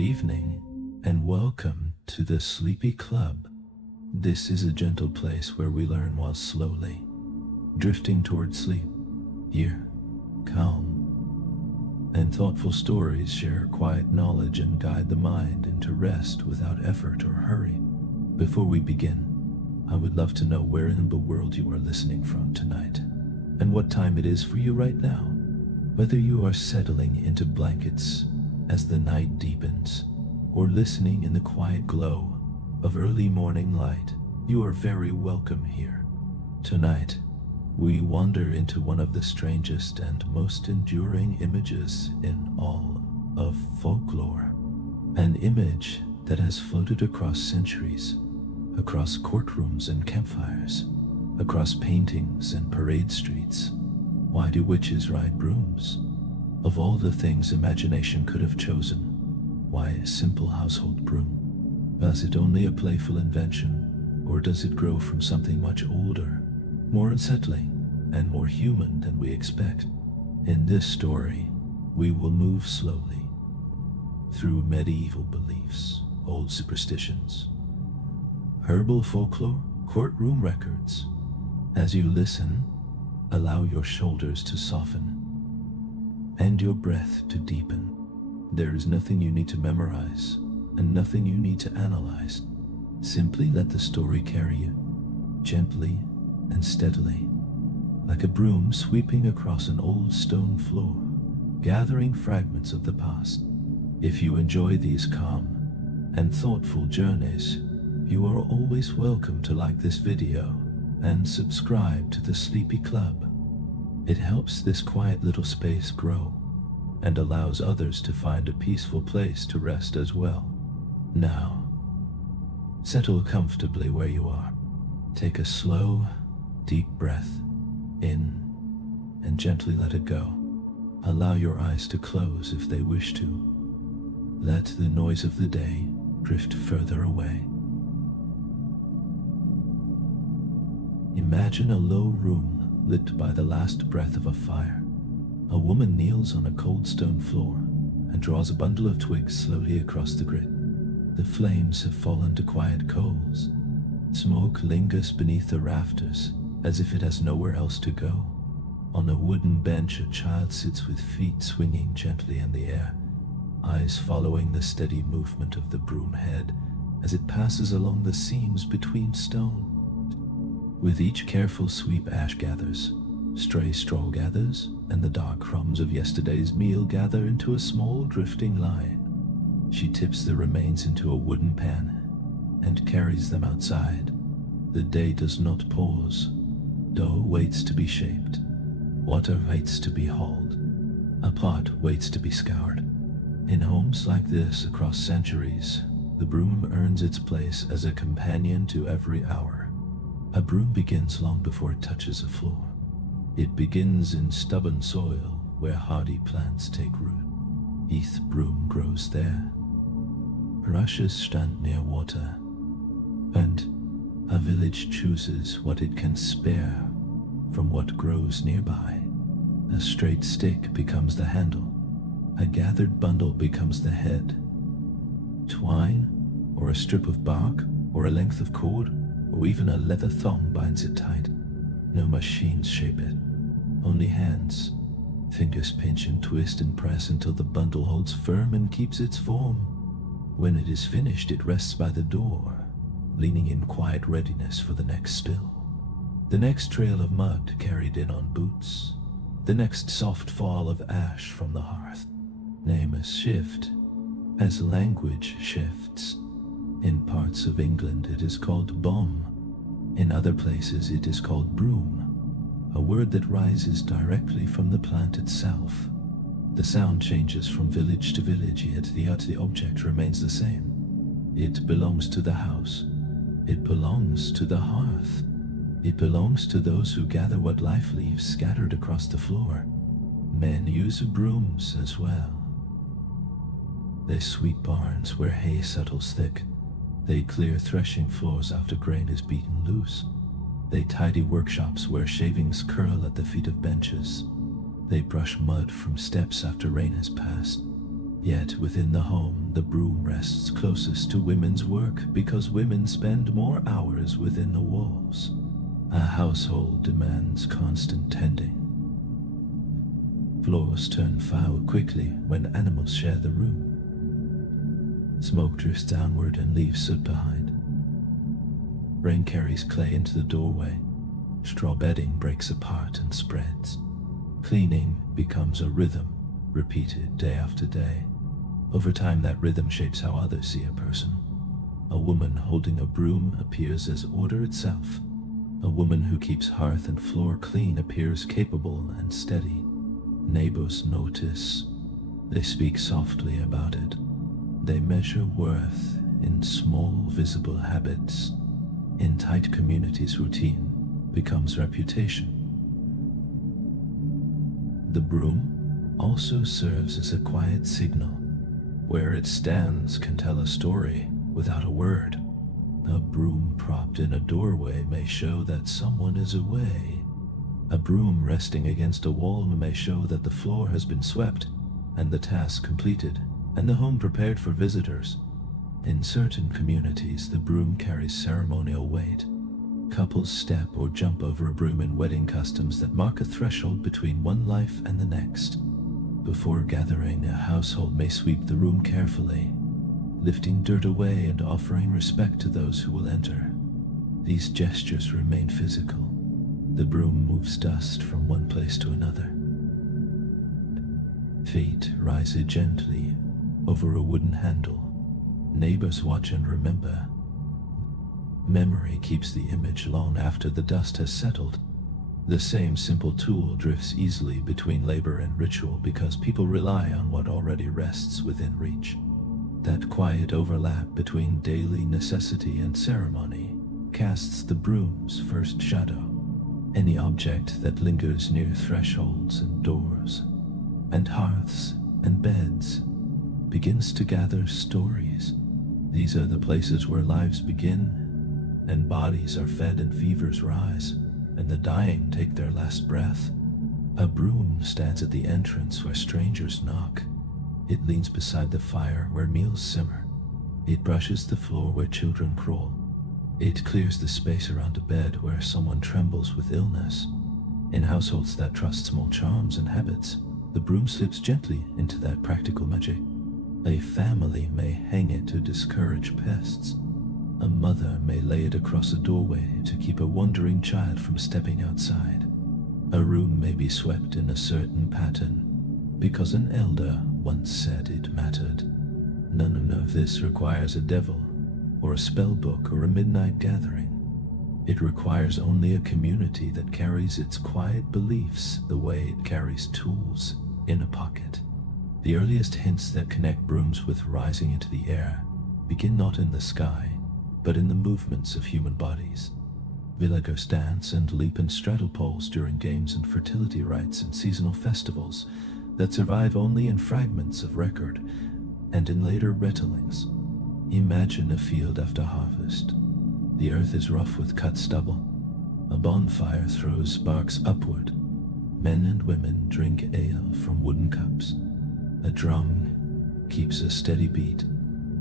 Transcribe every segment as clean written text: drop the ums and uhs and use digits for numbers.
evening, and welcome to the Sleepy Club. This is a gentle place where we learn while slowly drifting towards sleep. Here, calm and thoughtful stories share quiet knowledge and guide the mind into rest without effort or hurry. Before we begin, I would love to know where in the world you are listening from tonight, and what time it is for you right now. Whether you are settling into blankets as the night deepens, or listening in the quiet glow of early morning light, you are very welcome here. Tonight, we wander into one of the strangest and most enduring images in all of folklore. An image that has floated across centuries, across courtrooms and campfires, across paintings and parade streets. Why do witches ride brooms? Of all the things imagination could have chosen, why a simple household broom? Was it only a playful invention, or does it grow from something much older, more unsettling, and more human than we expect? In this story, we will move slowly through medieval beliefs, old superstitions, herbal folklore, courtroom records. As you listen, allow your shoulders to soften and your breath to deepen. There is nothing you need to memorize and nothing you need to analyze. Simply let the story carry you, gently and steadily, like a broom sweeping across an old stone floor, gathering fragments of the past. If you enjoy these calm and thoughtful journeys, you are always welcome to like this video and subscribe to the Sleepy Club. It helps this quiet little space grow and allows others to find a peaceful place to rest as well. Now, settle comfortably where you are. Take a slow, deep breath in and gently let it go. Allow your eyes to close if they wish to. Let the noise of the day drift further away. Imagine a low room lit by the last breath of a fire. A woman kneels on a cold stone floor and draws a bundle of twigs slowly across the grid. The flames have fallen to quiet coals. Smoke lingers beneath the rafters as if it has nowhere else to go. On a wooden bench, a child sits with feet swinging gently in the air, eyes following the steady movement of the broom head as it passes along the seams between stone. With each careful sweep, ash gathers, stray straw gathers, and the dark crumbs of yesterday's meal gather into a small drifting line. She tips the remains into a wooden pan and carries them outside. The day does not pause. Dough waits to be shaped. Water waits to be hauled. A pot waits to be scoured. In homes like this across centuries, the broom earns its place as a companion to every hour. A broom begins long before it touches a floor. It begins in stubborn soil where hardy plants take root. Each broom grows there. Rushes stand near water, and a village chooses what it can spare from what grows nearby. A straight stick becomes the handle. A gathered bundle becomes the head. Twine, or a strip of bark, or a length of cord, or even a leather thong binds it tight. No machines shape it, only hands. Fingers pinch and twist and press until the bundle holds firm and keeps its form. When it is finished, it rests by the door, leaning in quiet readiness for the next spill. The next trail of mud carried in on boots. The next soft fall of ash from the hearth. Names shift as language shifts. In parts of England it is called bomb. In other places it is called broom, a word that rises directly from the plant itself. The sound changes from village to village, yet the object remains the same. It belongs to the house. It belongs to the hearth. It belongs to those who gather what life leaves scattered across the floor. Men use brooms as well. They sweep barns where hay settles thick. They clear threshing floors after grain is beaten loose. They tidy workshops where shavings curl at the feet of benches. They brush mud from steps after rain has passed. Yet within the home, the broom rests closest to women's work because women spend more hours within the walls. A household demands constant tending. Floors turn foul quickly when animals share the room. Smoke drifts downward and leaves soot behind. Rain carries clay into the doorway. Straw bedding breaks apart and spreads. Cleaning becomes a rhythm, repeated day after day. Over time, that rhythm shapes how others see a person. A woman holding a broom appears as order itself. A woman who keeps hearth and floor clean appears capable and steady. Neighbors notice. They speak softly about it. They measure worth in small, visible habits. In tight communities, routine becomes reputation. The broom also serves as a quiet signal. Where it stands can tell a story without a word. A broom propped in a doorway may show that someone is away. A broom resting against a wall may show that the floor has been swept and the task completed and the home prepared for visitors. In certain communities, the broom carries ceremonial weight. Couples step or jump over a broom in wedding customs that mark a threshold between one life and the next. Before gathering, a household may sweep the room carefully, lifting dirt away and offering respect to those who will enter. These gestures remain physical. The broom moves dust from one place to another. Feet rise gently over a wooden handle. Neighbors watch and remember. Memory keeps the image long after the dust has settled. The same simple tool drifts easily between labor and ritual because people rely on what already rests within reach. That quiet overlap between daily necessity and ceremony casts the broom's first shadow. Any object that lingers near thresholds and doors, and hearths and beds, begins to gather stories. These are the places where lives begin, and bodies are fed and fevers rise, and the dying take their last breath. A broom stands at the entrance where strangers knock. It leans beside the fire where meals simmer. It brushes the floor where children crawl. It clears the space around a bed where someone trembles with illness. In households that trust small charms and habits, the broom slips gently into that practical magic. A family may hang it to discourage pests. A mother may lay it across a doorway to keep a wandering child from stepping outside. A room may be swept in a certain pattern because an elder once said it mattered. None of this requires a devil or a spell book or a midnight gathering. It requires only a community that carries its quiet beliefs the way it carries tools in a pocket. The earliest hints that connect brooms with rising into the air begin not in the sky, but in the movements of human bodies. Villagers dance and leap and straddle poles during games and fertility rites and seasonal festivals that survive only in fragments of record and in later retellings. Imagine a field after harvest. The earth is rough with cut stubble. A bonfire throws sparks upward. Men and women drink ale from wooden cups. A drum keeps a steady beat.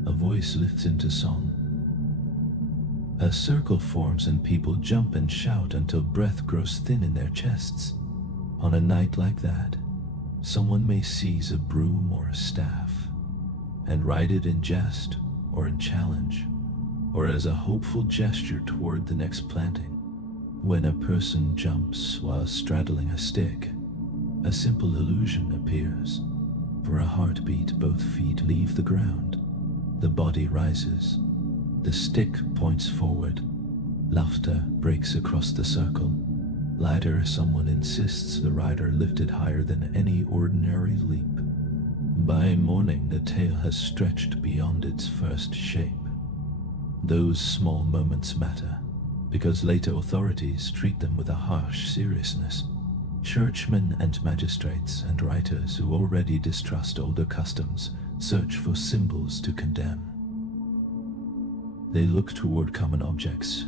A voice lifts into song. A circle forms and people jump and shout until breath grows thin in their chests. On a night like that, someone may seize a broom or a staff and ride it in jest or in challenge, or as a hopeful gesture toward the next planting. When a person jumps while straddling a stick, a simple illusion appears. For a heartbeat, both feet leave the ground. The body rises. The stick points forward. Laughter breaks across the circle. Later, someone insists the rider lifted higher than any ordinary leap. By morning, the tail has stretched beyond its first shape. Those small moments matter, because later authorities treat them with a harsh seriousness. Churchmen and magistrates and writers who already distrust older customs search for symbols to condemn. They look toward common objects,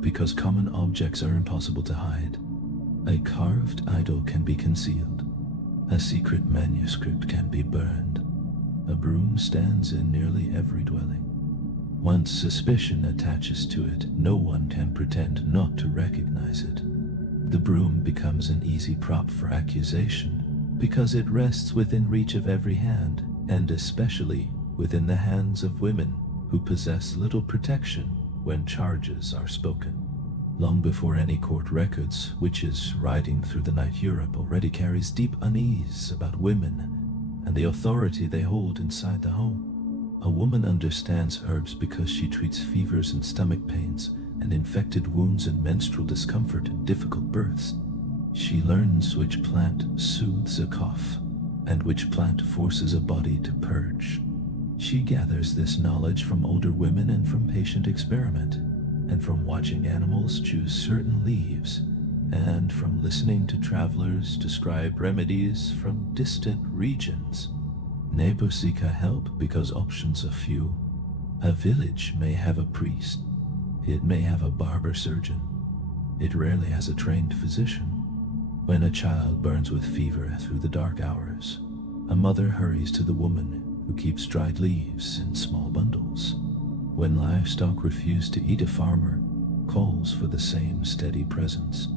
because common objects are impossible to hide. A carved idol can be concealed. A secret manuscript can be burned. A broom stands in nearly every dwelling. Once suspicion attaches to it, no one can pretend not to recognize it. The broom becomes an easy prop for accusation because it rests within reach of every hand, and especially within the hands of women who possess little protection when charges are spoken. Long before any court records, witches riding through the night Europe already carries deep unease about women and the authority they hold inside the home. A woman understands herbs because she treats fevers and stomach pains and infected wounds and menstrual discomfort and difficult births. She learns which plant soothes a cough and which plant forces a body to purge. She gathers this knowledge from older women and from patient experiment, and from watching animals choose certain leaves, and from listening to travelers describe remedies from distant regions. Neighbors seek her help because options are few. A village may have a priest. It may have a barber surgeon. It rarely has a trained physician. When a child burns with fever through the dark hours, a mother hurries to the woman who keeps dried leaves in small bundles. When livestock refuse to eat, a farmer calls for the same steady presence.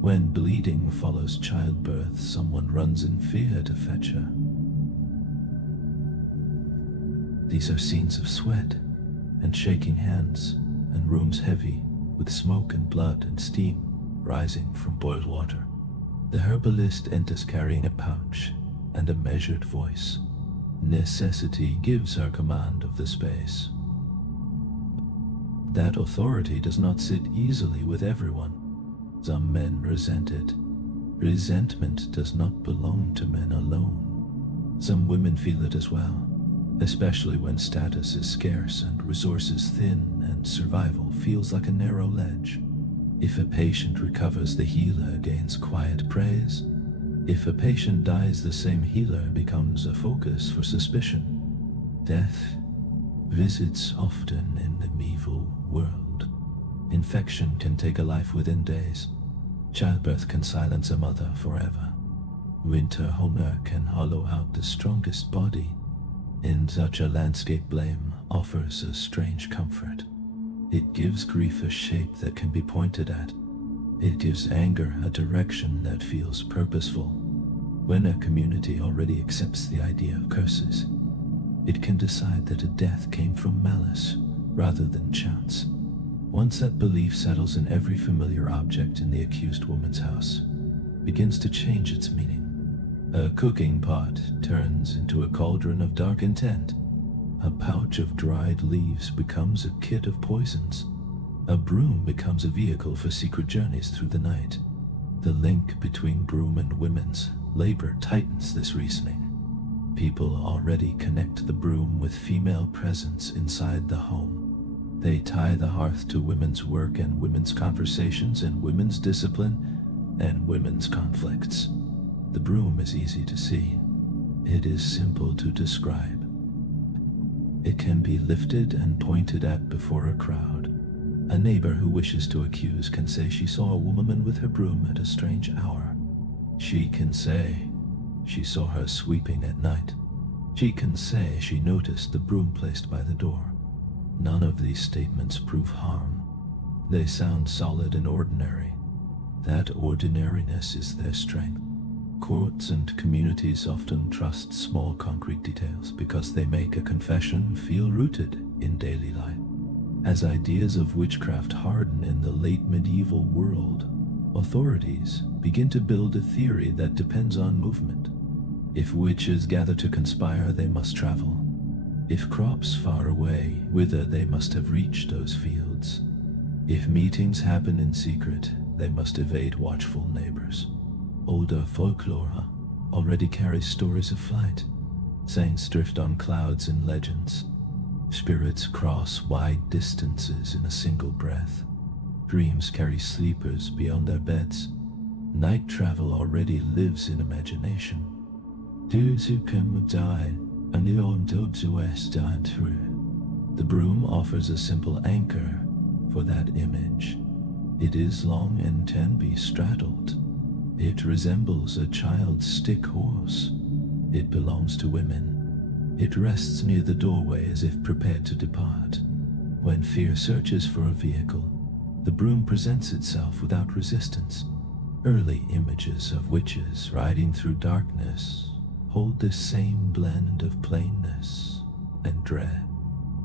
When bleeding follows childbirth, someone runs in fear to fetch her. These are scenes of sweat and shaking hands and rooms heavy with smoke and blood and steam rising from boiled water. The herbalist enters carrying a pouch and a measured voice. Necessity gives her command of the space. That authority does not sit easily with everyone. Some men resent it. Resentment does not belong to men alone. Some women feel it as well, especially when status is scarce and resources thin and survival feels like a narrow ledge. If a patient recovers, the healer gains quiet praise. If a patient dies, the same healer becomes a focus for suspicion. Death visits often in the medieval world. Infection can take a life within days. Childbirth can silence a mother forever. Winter hunger can hollow out the strongest body. In such a landscape, blame offers a strange comfort. It gives grief a shape that can be pointed at. It gives anger a direction that feels purposeful. When a community already accepts the idea of curses, it can decide that a death came from malice rather than chance. Once that belief settles in, every familiar object in the accused woman's house begins to change its meaning. A cooking pot turns into a cauldron of dark intent. A pouch of dried leaves becomes a kit of poisons. A broom becomes a vehicle for secret journeys through the night. The link between broom and women's labor tightens this reasoning. People already connect the broom with female presence inside the home. They tie the hearth to women's work and women's conversations and women's discipline and women's conflicts. The broom is easy to see. It is simple to describe. It can be lifted and pointed at before a crowd. A neighbor who wishes to accuse can say she saw a woman with her broom at a strange hour. She can say she saw her sweeping at night. She can say she noticed the broom placed by the door. None of these statements prove harm. They sound solid and ordinary. That ordinariness is their strength. Courts and communities often trust small concrete details because they make a confession feel rooted in daily life. As ideas of witchcraft harden in the late medieval world, authorities begin to build a theory that depends on movement. If witches gather to conspire, they must travel. If crops far away wither, they must have reached those fields. If meetings happen in secret, they must evade watchful neighbors. Older folklore already carries stories of flight. Saints drift on clouds in legends. Spirits cross wide distances in a single breath. Dreams carry sleepers beyond their beds. Night travel already lives in imagination. Those who come will die, and the old dogs who west die through. The broom offers a simple anchor for that image. It is long and can be straddled. It resembles a child's stick horse. It belongs to women. It rests near the doorway as if prepared to depart. When fear searches for a vehicle, the broom presents itself without resistance. Early images of witches riding through darkness hold this same blend of plainness and dread.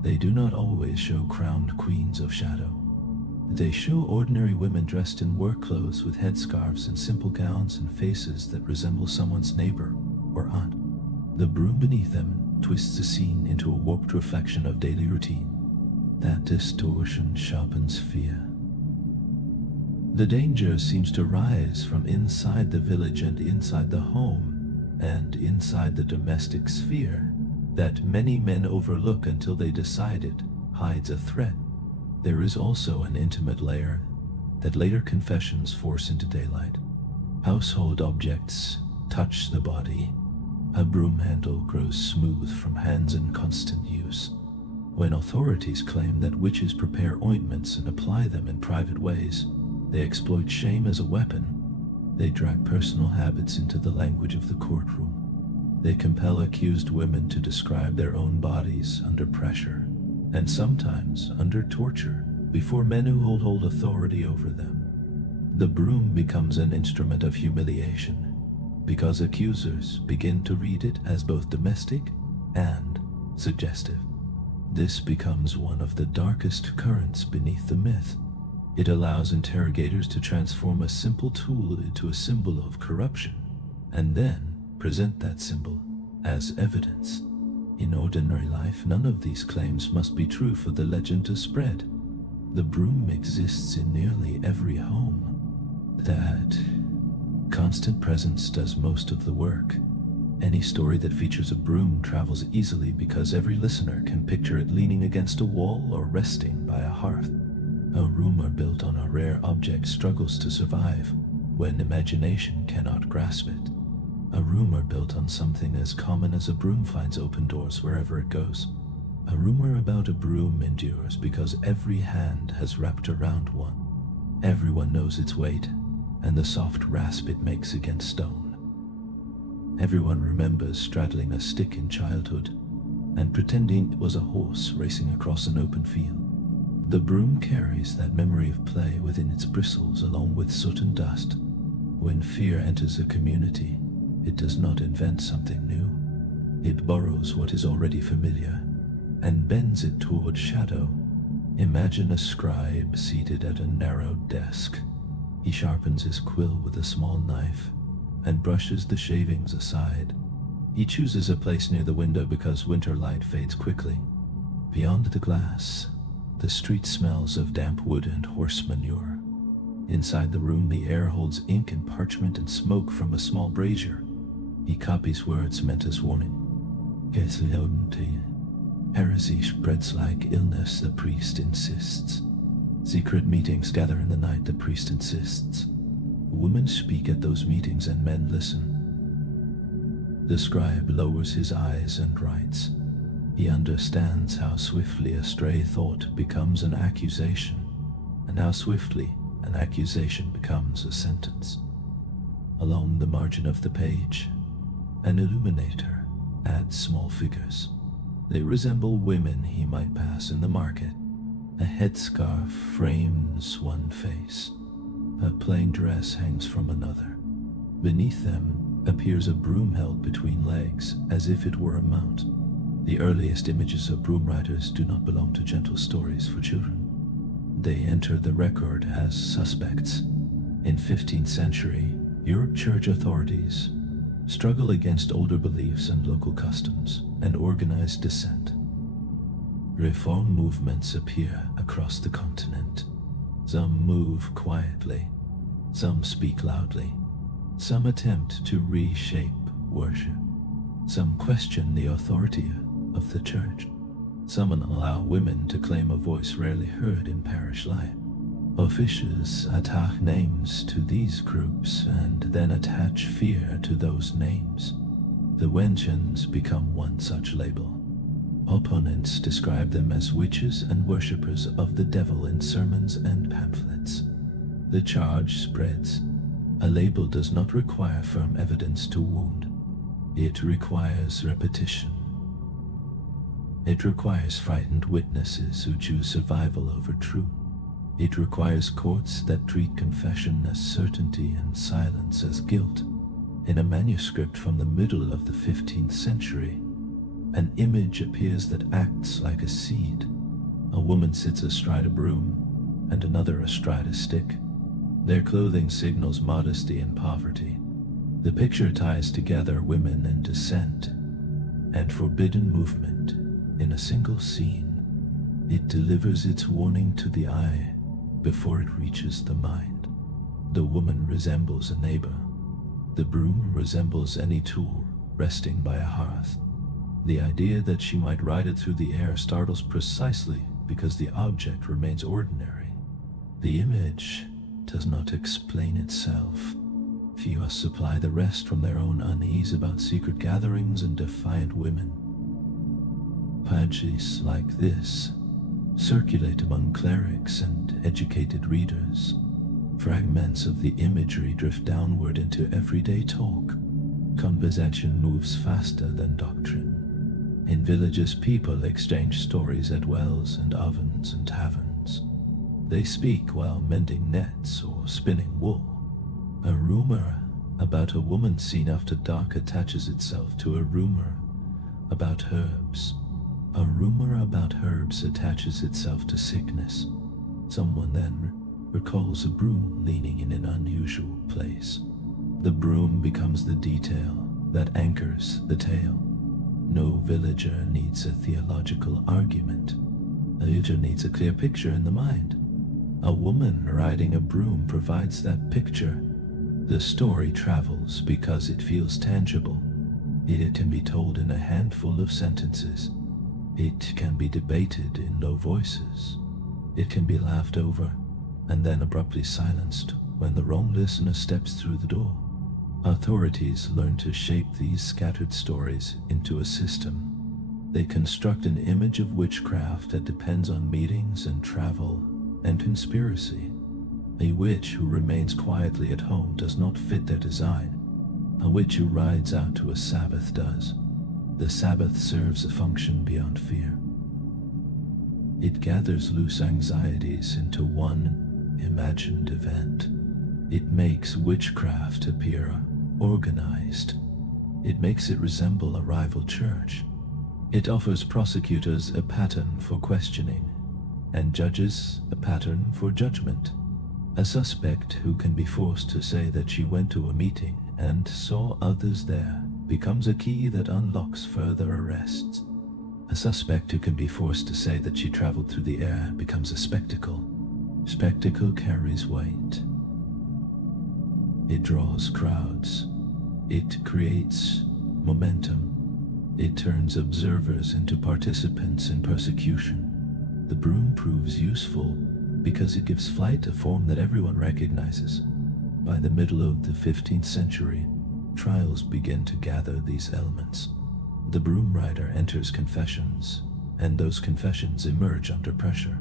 They do not always show crowned queens of shadow. They show ordinary women dressed in work clothes with headscarves and simple gowns and faces that resemble someone's neighbor or aunt. The broom beneath them twists the scene into a warped reflection of daily routine. That distortion sharpens fear. The danger seems to rise from inside the village and inside the home and inside the domestic sphere that many men overlook until they decide it hides a threat. There is also an intimate layer that later confessions force into daylight. Household objects touch the body. A broom handle grows smooth from hands in constant use. When authorities claim that witches prepare ointments and apply them in private ways, they exploit shame as a weapon. They drag personal habits into the language of the courtroom. They compel accused women to describe their own bodies under pressure, and sometimes under torture, before men who hold authority over them. The broom becomes an instrument of humiliation, because accusers begin to read it as both domestic and suggestive. This becomes one of the darkest currents beneath the myth. It allows interrogators to transform a simple tool into a symbol of corruption, and then present that symbol as evidence. In ordinary life, none of these claims must be true for the legend to spread. The broom exists in nearly every home. That constant presence does most of the work. Any story that features a broom travels easily because every listener can picture it leaning against a wall or resting by a hearth. A rumor built on a rare object struggles to survive when imagination cannot grasp it. A rumor built on something as common as a broom finds open doors wherever it goes. A rumor about a broom endures because every hand has wrapped around one. Everyone knows its weight and the soft rasp it makes against stone. Everyone remembers straddling a stick in childhood and pretending it was a horse racing across an open field. The broom carries that memory of play within its bristles along with soot and dust. When fear enters a community, it does not invent something new. It borrows what is already familiar and bends it toward shadow. Imagine a scribe seated at a narrow desk. He sharpens his quill with a small knife and brushes the shavings aside. He chooses a place near the window because winter light fades quickly. Beyond the glass, the street smells of damp wood and horse manure. Inside the room, the air holds ink and parchment and smoke from a small brazier. He copies words meant as warning. Heresy spreads like illness, the priest insists. Secret meetings gather in the night, the priest insists. Women speak at those meetings and men listen. The scribe lowers his eyes and writes. He understands how swiftly a stray thought becomes an accusation, and how swiftly an accusation becomes a sentence. Along the margin of the page, an illuminator adds small figures. They resemble women he might pass in the market. A headscarf frames one face. A plain dress hangs from another. Beneath them appears a broom held between legs, as if it were a mount. The earliest images of broom riders do not belong to gentle stories for children. They enter the record as suspects. In 15th century, Europe church authorities struggle against older beliefs and local customs and organize dissent. Reform movements appear across the continent. Some move quietly, some speak loudly, some attempt to reshape worship, some question the authority of the church, some allow women to claim a voice rarely heard in parish life. Officials attach names to these groups and then attach fear to those names. The Wenchans become one such label. Opponents describe them as witches and worshippers of the devil in sermons and pamphlets. The charge spreads. A label does not require firm evidence to wound. It requires repetition. It requires frightened witnesses who choose survival over truth. It requires courts that treat confession as certainty and silence as guilt. In a manuscript from the middle of the 15th century, an image appears that acts like a seed. A woman sits astride a broom, and another astride a stick. Their clothing signals modesty and poverty. The picture ties together women and descent, and forbidden movement in a single scene. It delivers its warning to the eye before it reaches the mind. The woman resembles a neighbor. The broom resembles any tool resting by a hearth. The idea that she might ride it through the air startles precisely because the object remains ordinary. The image does not explain itself. Few supply the rest from their own unease about secret gatherings and defiant women. Pages like this circulate among clerics and educated readers. Fragments of the imagery drift downward into everyday talk. Conversation moves faster than doctrine. In villages, people exchange stories at wells and ovens and taverns. They speak while mending nets or spinning wool. A rumor about a woman seen after dark attaches itself to a rumor about herbs. A rumor about herbs attaches itself to sickness. Someone then recalls a broom leaning in an unusual place. The broom becomes the detail that anchors the tale. No villager needs a theological argument. A villager needs a clear picture in the mind. A woman riding a broom provides that picture. The story travels because it feels tangible. It can be told in a handful of sentences. It can be debated in low voices. It can be laughed over and then abruptly silenced when the wrong listener steps through the door. Authorities learn to shape these scattered stories into a system. They construct an image of witchcraft that depends on meetings and travel and conspiracy. A witch who remains quietly at home does not fit their design. A witch who rides out to a Sabbath does. The Sabbath serves a function beyond fear. It gathers loose anxieties into one imagined event. It makes witchcraft appear organized. It makes it resemble a rival church. It offers prosecutors a pattern for questioning, and judges a pattern for judgment. A suspect who can be forced to say that she went to a meeting and saw others there becomes a key that unlocks further arrests. A suspect who can be forced to say that she traveled through the air becomes a spectacle. Spectacle carries weight. It draws crowds. It creates momentum. It turns observers into participants in persecution. The broom proves useful because it gives flight a form that everyone recognizes. By the middle of the 15th century, trials begin to gather these elements. The broom rider enters confessions, and those confessions emerge under pressure.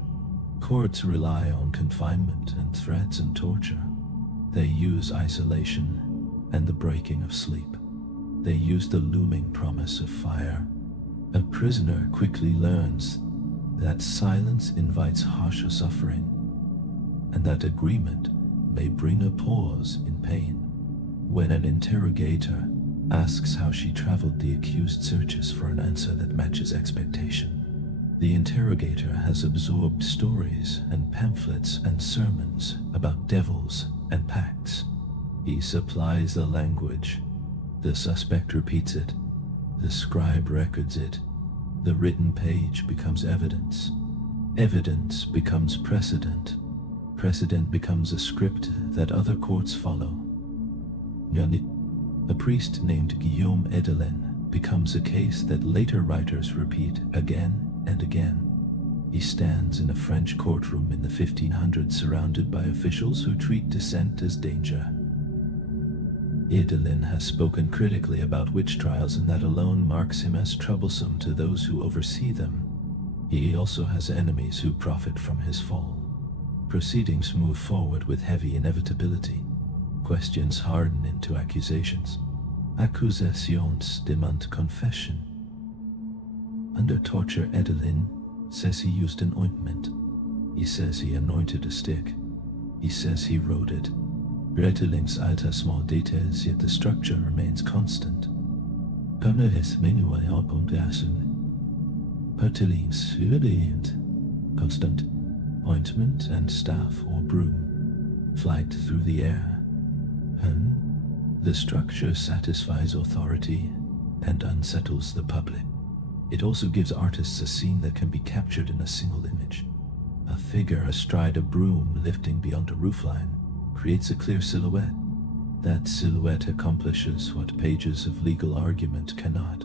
Courts rely on confinement and threats and torture. They use isolation and the breaking of sleep. They use the looming promise of fire. A prisoner quickly learns that silence invites harsher suffering, and that agreement may bring a pause in pain. When an interrogator asks how she traveled, the accused searches for an answer that matches expectation. The interrogator has absorbed stories and pamphlets and sermons about devils and pacts. He supplies the language. The suspect repeats it. The scribe records it. The written page becomes evidence. Evidence becomes precedent. Precedent becomes a script that other courts follow. A priest named Guillaume Edelin becomes a case that later writers repeat again and again. He stands in a French courtroom in the 1500s surrounded by officials who treat dissent as danger. Edelin has spoken critically about witch trials, and that alone marks him as troublesome to those who oversee them. He also has enemies who profit from his fall. Proceedings move forward with heavy inevitability. Questions harden into accusations. Accusations demand confession. Under torture, Edelin says he used an ointment. He says he anointed a stick. He says he wrote it. Retelings alter small details, yet the structure remains constant. Pertellings constant. Ointment and staff or broom. Flight through the air. The structure satisfies authority and unsettles the public. It also gives artists a scene that can be captured in a single image. A figure astride a broom lifting beyond a roofline creates a clear silhouette. That silhouette accomplishes what pages of legal argument cannot.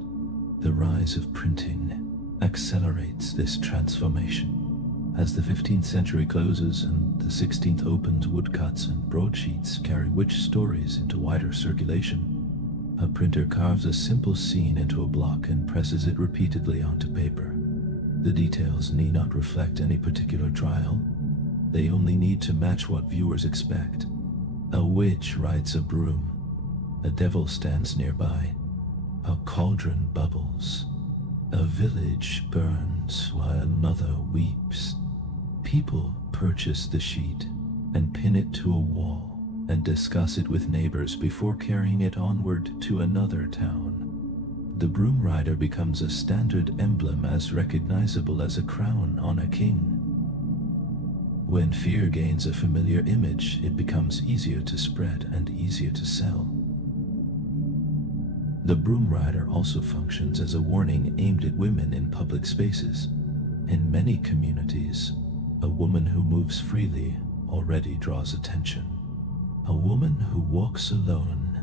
The rise of printing accelerates this transformation. As the 15th century closes and the 16th opens, woodcuts and broadsheets carry witch stories into wider circulation. A printer carves a simple scene into a block and presses it repeatedly onto paper. The details need not reflect any particular trial. They only need to match what viewers expect. A witch rides a broom. A devil stands nearby. A cauldron bubbles. A village burns while another weeps. People purchase the sheet and pin it to a wall and discuss it with neighbors before carrying it onward to another town. The broom rider becomes a standard emblem as recognizable as a crown on a king. When fear gains a familiar image, it becomes easier to spread and easier to sell. The broom rider also functions as a warning aimed at women in public spaces. In many communities, a woman who moves freely already draws attention. A woman who walks alone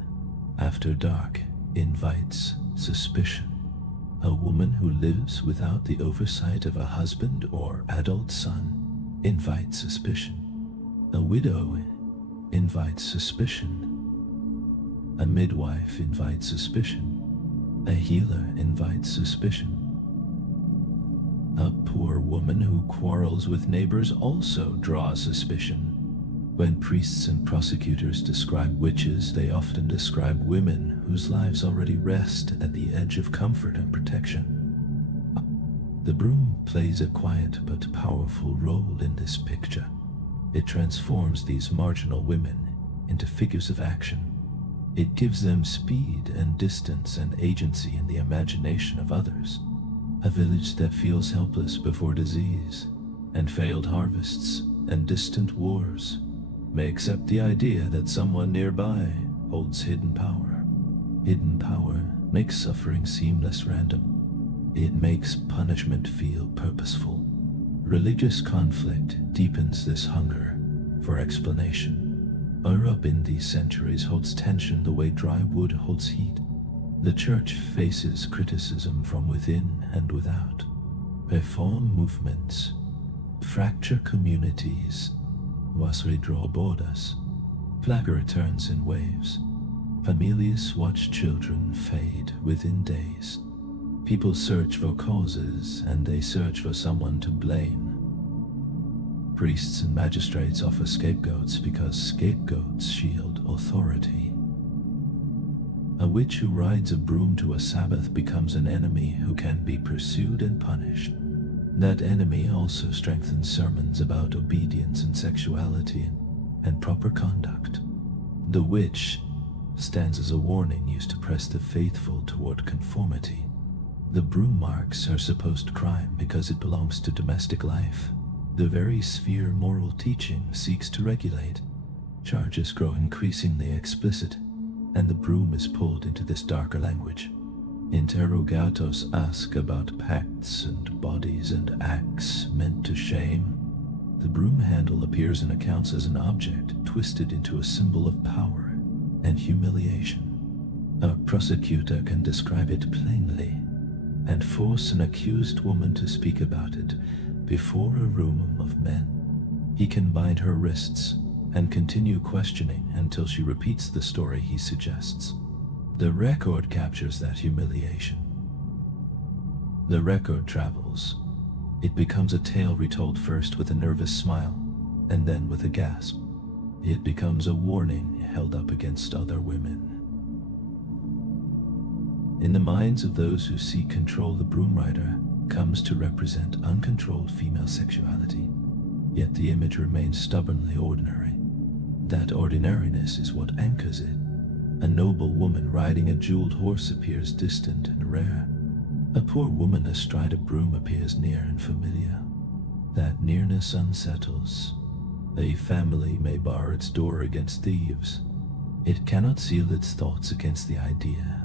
after dark invites suspicion. A woman who lives without the oversight of a husband or adult son invites suspicion. A widow invites suspicion. A midwife invites suspicion. A healer invites suspicion. A poor woman who quarrels with neighbors also draws suspicion. When priests and prosecutors describe witches, they often describe women whose lives already rest at the edge of comfort and protection. The broom plays a quiet but powerful role in this picture. It transforms these marginal women into figures of action. It gives them speed and distance and agency in the imagination of others. A village that feels helpless before disease and failed harvests and distant wars may accept the idea that someone nearby holds hidden power. Hidden power makes suffering seem less random. It makes punishment feel purposeful. Religious conflict deepens this hunger for explanation. Europe in these centuries holds tension the way dry wood holds heat. The church faces criticism from within and without. Reform movements fracture communities, was redraw borders. Plague returns in waves. Families watch children fade within days. People search for causes, and they search for someone to blame. Priests and magistrates offer scapegoats because scapegoats shield authority. A witch who rides a broom to a Sabbath becomes an enemy who can be pursued and punished. That enemy also strengthens sermons about obedience and sexuality and proper conduct. The witch stands as a warning used to press the faithful toward conformity. The broom marks her supposed crime because it belongs to domestic life, the very sphere moral teaching seeks to regulate. Charges grow increasingly explicit, and the broom is pulled into this darker language. Interrogatos ask about pacts and bodies and acts meant to shame. The broom handle appears in accounts as an object twisted into a symbol of power and humiliation. A prosecutor can describe it plainly and force an accused woman to speak about it before a room of men. He can bind her wrists and continue questioning until she repeats the story he suggests. The record captures that humiliation. The record travels. It becomes a tale retold first with a nervous smile, and then with a gasp. It becomes a warning held up against other women. In the minds of those who seek control, the broom rider comes to represent uncontrolled female sexuality, yet the image remains stubbornly ordinary. That ordinariness is what anchors it. A noble woman riding a jeweled horse appears distant and rare. A poor woman astride a broom appears near and familiar. That nearness unsettles. A family may bar its door against thieves. It cannot seal its thoughts against the idea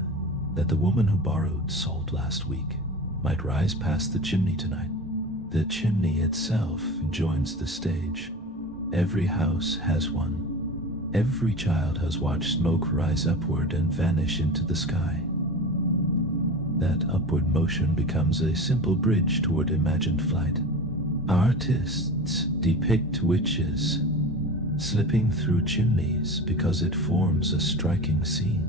that the woman who borrowed salt last week might rise past the chimney tonight. The chimney itself joins the stage. Every house has one. Every child has watched smoke rise upward and vanish into the sky. That upward motion becomes a simple bridge toward imagined flight. Artists depict witches slipping through chimneys because it forms a striking scene.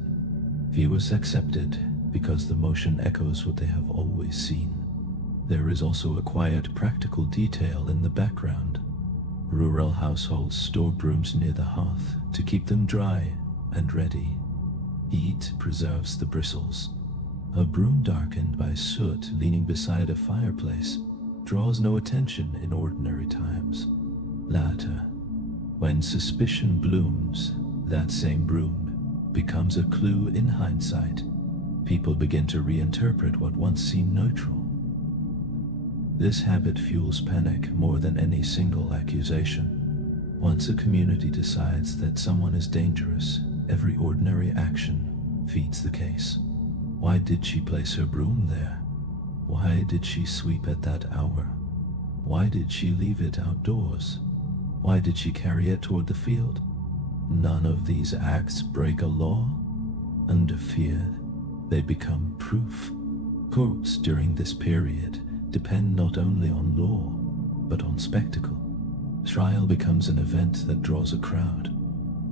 Viewers accept it because the motion echoes what they have always seen. There is also a quiet, practical detail in the background. Rural households store brooms near the hearth to keep them dry and ready. Heat preserves the bristles. A broom darkened by soot leaning beside a fireplace draws no attention in ordinary times. Later, when suspicion blooms, that same broom becomes a clue in hindsight. People begin to reinterpret what once seemed neutral. This habit fuels panic more than any single accusation. Once a community decides that someone is dangerous, every ordinary action feeds the case. Why did she place her broom there? Why did she sweep at that hour? Why did she leave it outdoors? Why did she carry it toward the field? None of these acts break a law. Under fear, they become proof. Courts during this period depend not only on law, but on spectacle. Trial becomes an event that draws a crowd.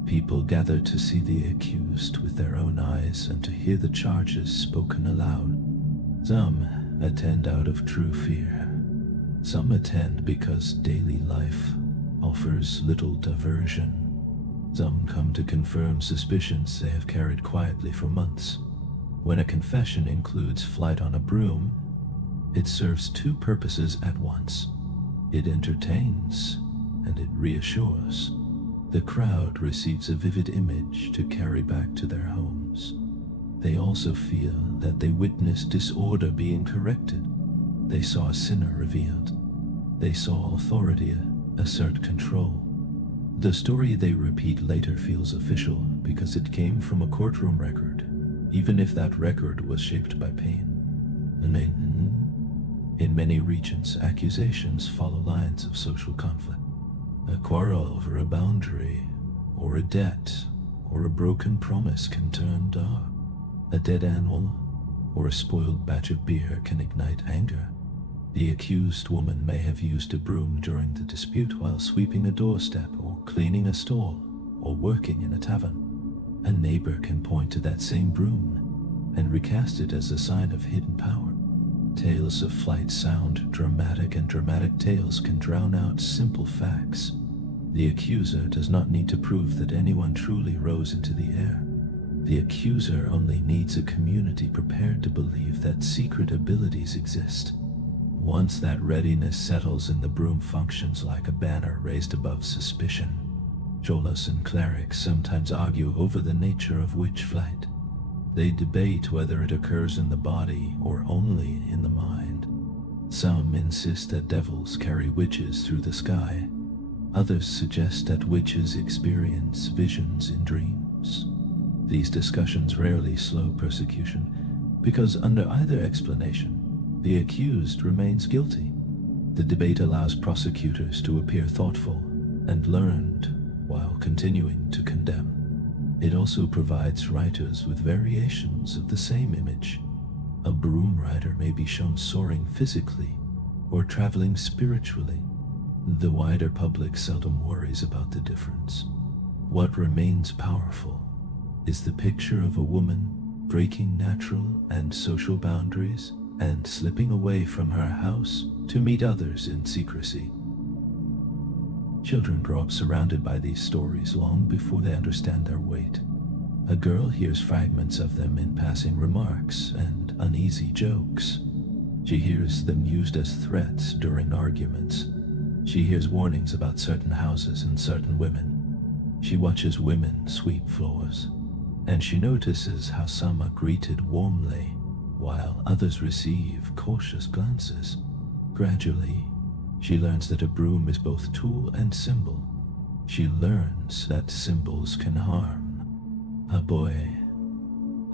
People gather to see the accused with their own eyes and to hear the charges spoken aloud. Some attend out of true fear. Some attend because daily life offers little diversion. Some come to confirm suspicions they have carried quietly for months. When a confession includes flight on a broom, it serves two purposes at once. It entertains and it reassures. The crowd receives a vivid image to carry back to their homes. They also feel that they witnessed disorder being corrected. They saw a sinner revealed. They saw authority assert control. The story they repeat later feels official because it came from a courtroom record, even if that record was shaped by pain. In many regions, accusations follow lines of social conflict. A quarrel over a boundary, or a debt, or a broken promise can turn dark. A dead animal, or a spoiled batch of beer can ignite anger. The accused woman may have used a broom during the dispute while sweeping a doorstep, or cleaning a stall, or working in a tavern. A neighbor can point to that same broom and recast it as a sign of hidden power. Tales of flight sound dramatic, and dramatic tales can drown out simple facts. The accuser does not need to prove that anyone truly rose into the air. The accuser only needs a community prepared to believe that secret abilities exist. Once that readiness settles in, the broom functions like a banner raised above suspicion. Jolas and clerics sometimes argue over the nature of witch flight. They debate whether it occurs in the body or only in the mind. Some insist that devils carry witches through the sky. Others suggest that witches experience visions in dreams. These discussions rarely slow persecution, because under either explanation, the accused remains guilty. The debate allows prosecutors to appear thoughtful and learned while continuing to condemn. It also provides writers with variations of the same image. A broom rider may be shown soaring physically or traveling spiritually. The wider public seldom worries about the difference. What remains powerful is the picture of a woman breaking natural and social boundaries and slipping away from her house to meet others in secrecy. Children grow up surrounded by these stories long before they understand their weight. A girl hears fragments of them in passing remarks and uneasy jokes. She hears them used as threats during arguments. She hears warnings about certain houses and certain women. She watches women sweep floors, and she notices how some are greeted warmly, while others receive cautious glances. Gradually, she learns that a broom is both tool and symbol. She learns that symbols can harm. A boy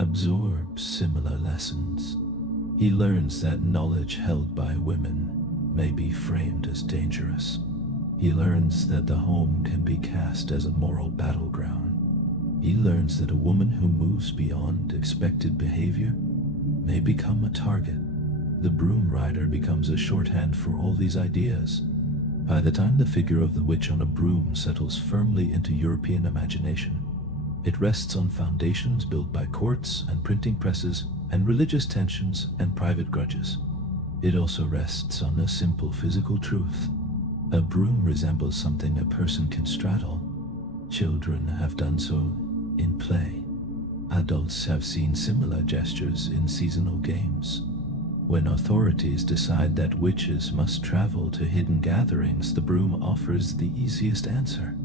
absorbs similar lessons. He learns that knowledge held by women may be framed as dangerous. He learns that the home can be cast as a moral battleground. He learns that a woman who moves beyond expected behavior may become a target. The broom rider becomes a shorthand for all these ideas. By the time the figure of the witch on a broom settles firmly into European imagination, it rests on foundations built by courts and printing presses and religious tensions and private grudges. It also rests on a simple physical truth. A broom resembles something a person can straddle. Children have done so in play. Adults have seen similar gestures in seasonal games. When authorities decide that witches must travel to hidden gatherings, the broom offers the easiest answer.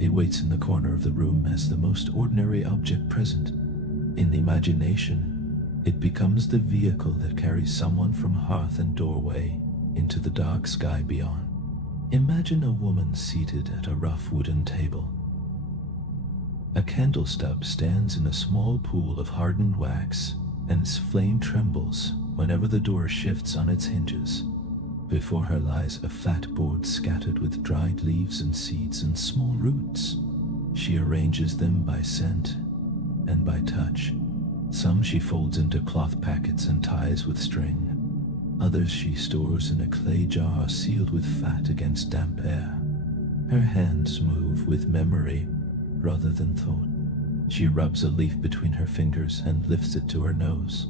It waits in the corner of the room as the most ordinary object present. In the imagination, it becomes the vehicle that carries someone from hearth and doorway into the dark sky beyond. Imagine a woman seated at a rough wooden table. A candle stub stands in a small pool of hardened wax, and its flame trembles whenever the door shifts on its hinges. Before her lies a flat board scattered with dried leaves and seeds and small roots. She arranges them by scent and by touch. Some she folds into cloth packets and ties with string. Others she stores in a clay jar sealed with fat against damp air. Her hands move with memory rather than thought. She rubs a leaf between her fingers and lifts it to her nose.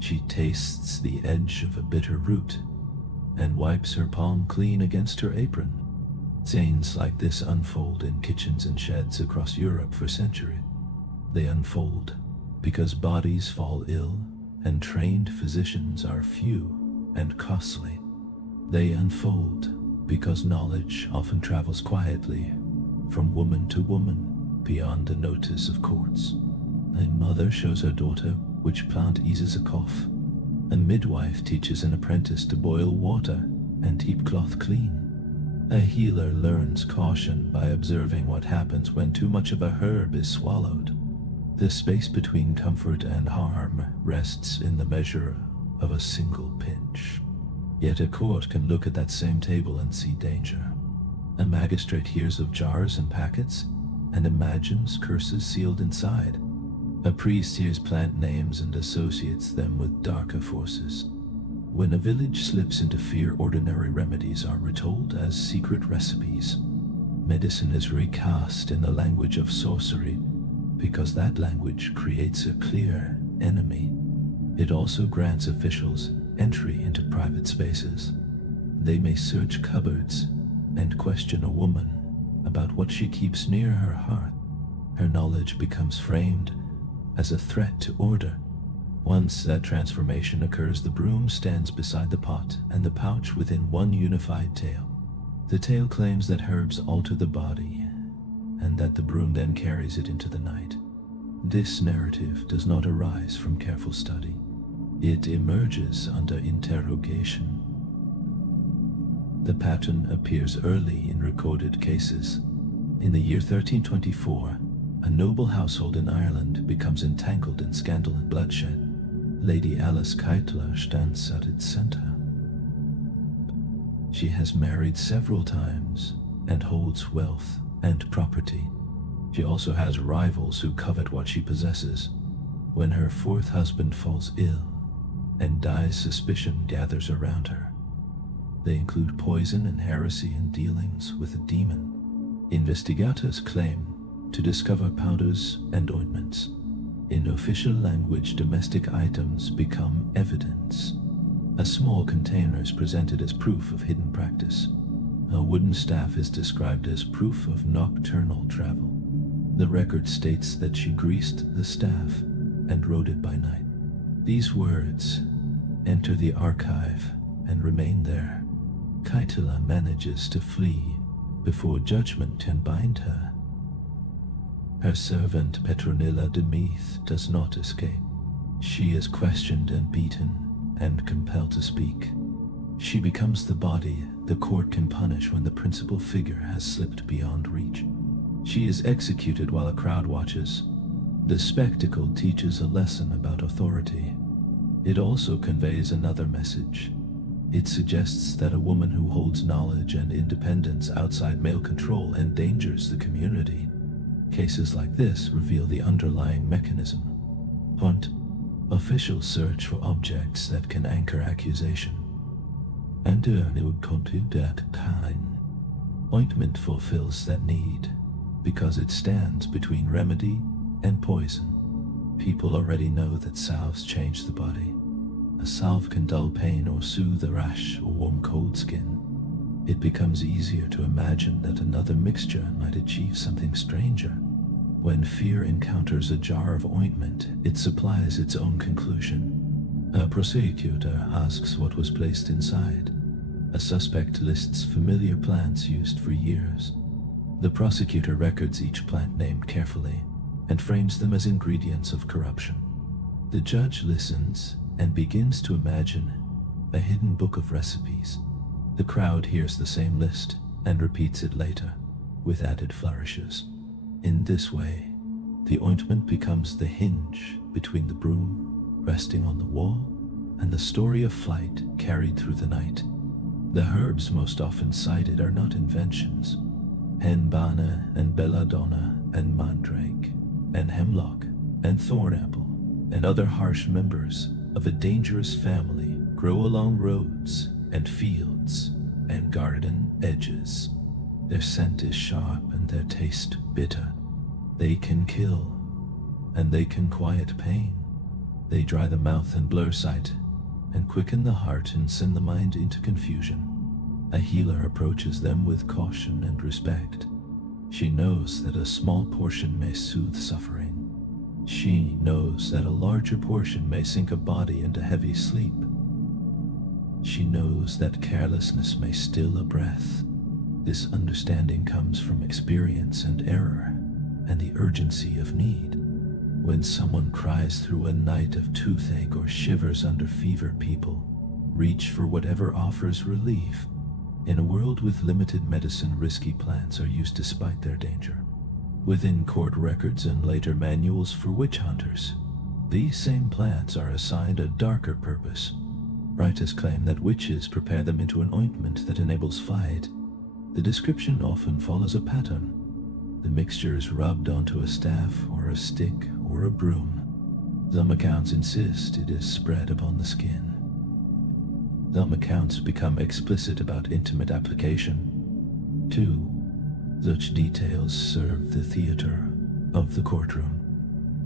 She tastes the edge of a bitter root and wipes her palm clean against her apron. Scenes like this unfold in kitchens and sheds across Europe for centuries. They unfold because bodies fall ill and trained physicians are few and costly. They unfold because knowledge often travels quietly from woman to woman beyond the notice of courts. A mother shows her daughter which plant eases a cough. A midwife teaches an apprentice to boil water and keep cloth clean. A healer learns caution by observing what happens when too much of a herb is swallowed. The space between comfort and harm rests in the measure of a single pinch. Yet a court can look at that same table and see danger. A magistrate hears of jars and packets and imagines curses sealed inside. A priest hears plant names and associates them with darker forces. When a village slips into fear, ordinary remedies are retold as secret recipes. Medicine is recast in the language of sorcery because that language creates a clear enemy. It also grants officials entry into private spaces. They may search cupboards and question a woman about what she keeps near her hearth. Her knowledge becomes framed as a threat to order. Once that transformation occurs, the broom stands beside the pot and the pouch within one unified tale. The tale claims that herbs alter the body, and that the broom then carries it into the night. This narrative does not arise from careful study. It emerges under interrogation. The pattern appears early in recorded cases. In the year 1324, a noble household in Ireland becomes entangled in scandal and bloodshed. Lady Alice Keitler stands at its center. She has married several times and holds wealth and property. She also has rivals who covet what she possesses. When her fourth husband falls ill and dies, suspicion gathers around her. They include poison and heresy and dealings with a demon. Investigators claim to discover powders and ointments. In official language, domestic items become evidence. A small container is presented as proof of hidden practice. A wooden staff is described as proof of nocturnal travel. The record states that she greased the staff and rode it by night. These words enter the archive and remain there. Kaitila manages to flee before judgment can bind her. Her servant Petronilla de Meath does not escape. She is questioned and beaten and compelled to speak. She becomes the body the court can punish when the principal figure has slipped beyond reach. She is executed while a crowd watches. The spectacle teaches a lesson about authority. It also conveys another message. It suggests that a woman who holds knowledge and independence outside male control endangers the community. Cases like this reveal the underlying mechanism. Hunt. Officials search for objects that can anchor accusation. And would contact that kind. Ointment fulfills that need because it stands between remedy and poison. People already know that salves change the body. A salve can dull pain or soothe a rash or warm cold skin. It becomes easier to imagine that another mixture might achieve something stranger. When fear encounters a jar of ointment, it supplies its own conclusion. A prosecutor asks what was placed inside. A suspect lists familiar plants used for years. The prosecutor records each plant named carefully and frames them as ingredients of corruption. The judge listens and begins to imagine a hidden book of recipes. The crowd hears the same list and repeats it later, with added flourishes. In this way, the ointment becomes the hinge between the broom resting on the wall and the story of flight carried through the night. The herbs most often cited are not inventions. Henbana and belladonna and mandrake and hemlock and thornapple and other harsh members of a dangerous family grow along roads and fields and garden edges. Their scent is sharp and their taste bitter. They can kill, and they can quiet pain. They dry the mouth and blur sight, and quicken the heart and send the mind into confusion. A healer approaches them with caution and respect. She knows that a small portion may soothe suffering. She knows that a larger portion may sink a body into heavy sleep. She knows that carelessness may still a breath. This understanding comes from experience and error, and the urgency of need. When someone cries through a night of toothache or shivers under fever, people reach for whatever offers relief. In a world with limited medicine, risky plants are used despite their danger. Within court records and later manuals for witch hunters, these same plants are assigned a darker purpose. Writers claim that witches prepare them into an ointment that enables flight. The description often follows a pattern. The mixture is rubbed onto a staff or a stick or a broom. Some accounts insist it is spread upon the skin. Some accounts become explicit about intimate application. Too, such details serve the theater of the courtroom.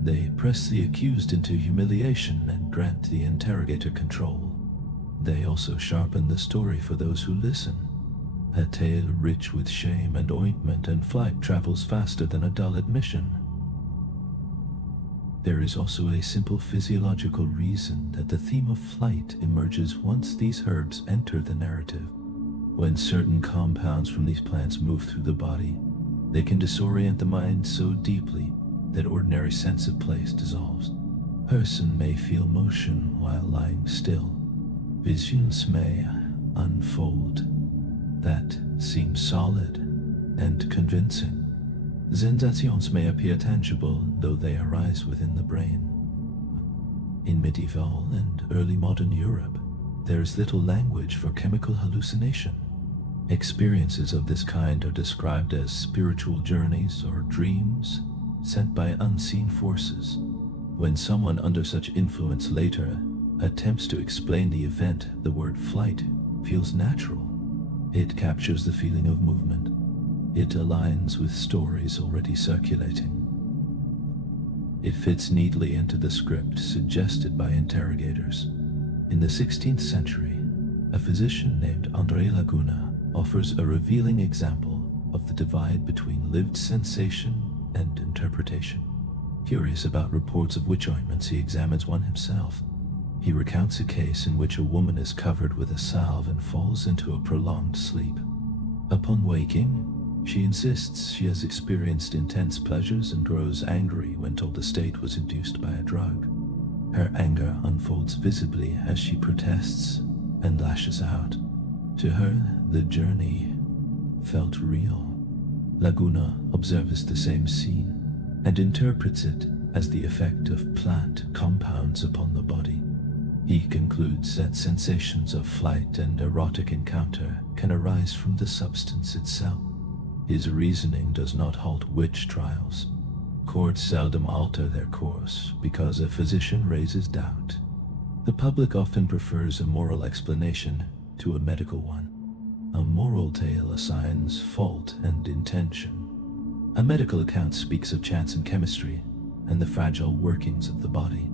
They press the accused into humiliation and grant the interrogator control. They also sharpen the story for those who listen. A tale rich with shame and ointment and flight travels faster than a dull admission. There is also a simple physiological reason that the theme of flight emerges once these herbs enter the narrative. When certain compounds from these plants move through the body, they can disorient the mind so deeply that ordinary sense of place dissolves. Person may feel motion while lying still. Visions may unfold that seem solid and convincing. Sensations may appear tangible, though they arise within the brain. In medieval and early modern Europe, there is little language for chemical hallucination. Experiences of this kind are described as spiritual journeys or dreams sent by unseen forces. When someone under such influence later attempts to explain the event, the word flight feels natural. It captures the feeling of movement. It aligns with stories already circulating. It fits neatly into the script suggested by interrogators. In the 16th century, a physician named André Laguna offers a revealing example of the divide between lived sensation and interpretation. Curious about reports of witch ointments, he examines one himself. He recounts a case in which a woman is covered with a salve and falls into a prolonged sleep. Upon waking, she insists she has experienced intense pleasures and grows angry when told the state was induced by a drug. Her anger unfolds visibly as she protests and lashes out. To her, the journey felt real. Laguna observes the same scene and interprets it as the effect of plant compounds upon the body. He concludes that sensations of flight and erotic encounter can arise from the substance itself. His reasoning does not halt witch trials. Courts seldom alter their course because a physician raises doubt. The public often prefers a moral explanation to a medical one. A moral tale assigns fault and intention. A medical account speaks of chance and chemistry and the fragile workings of the body.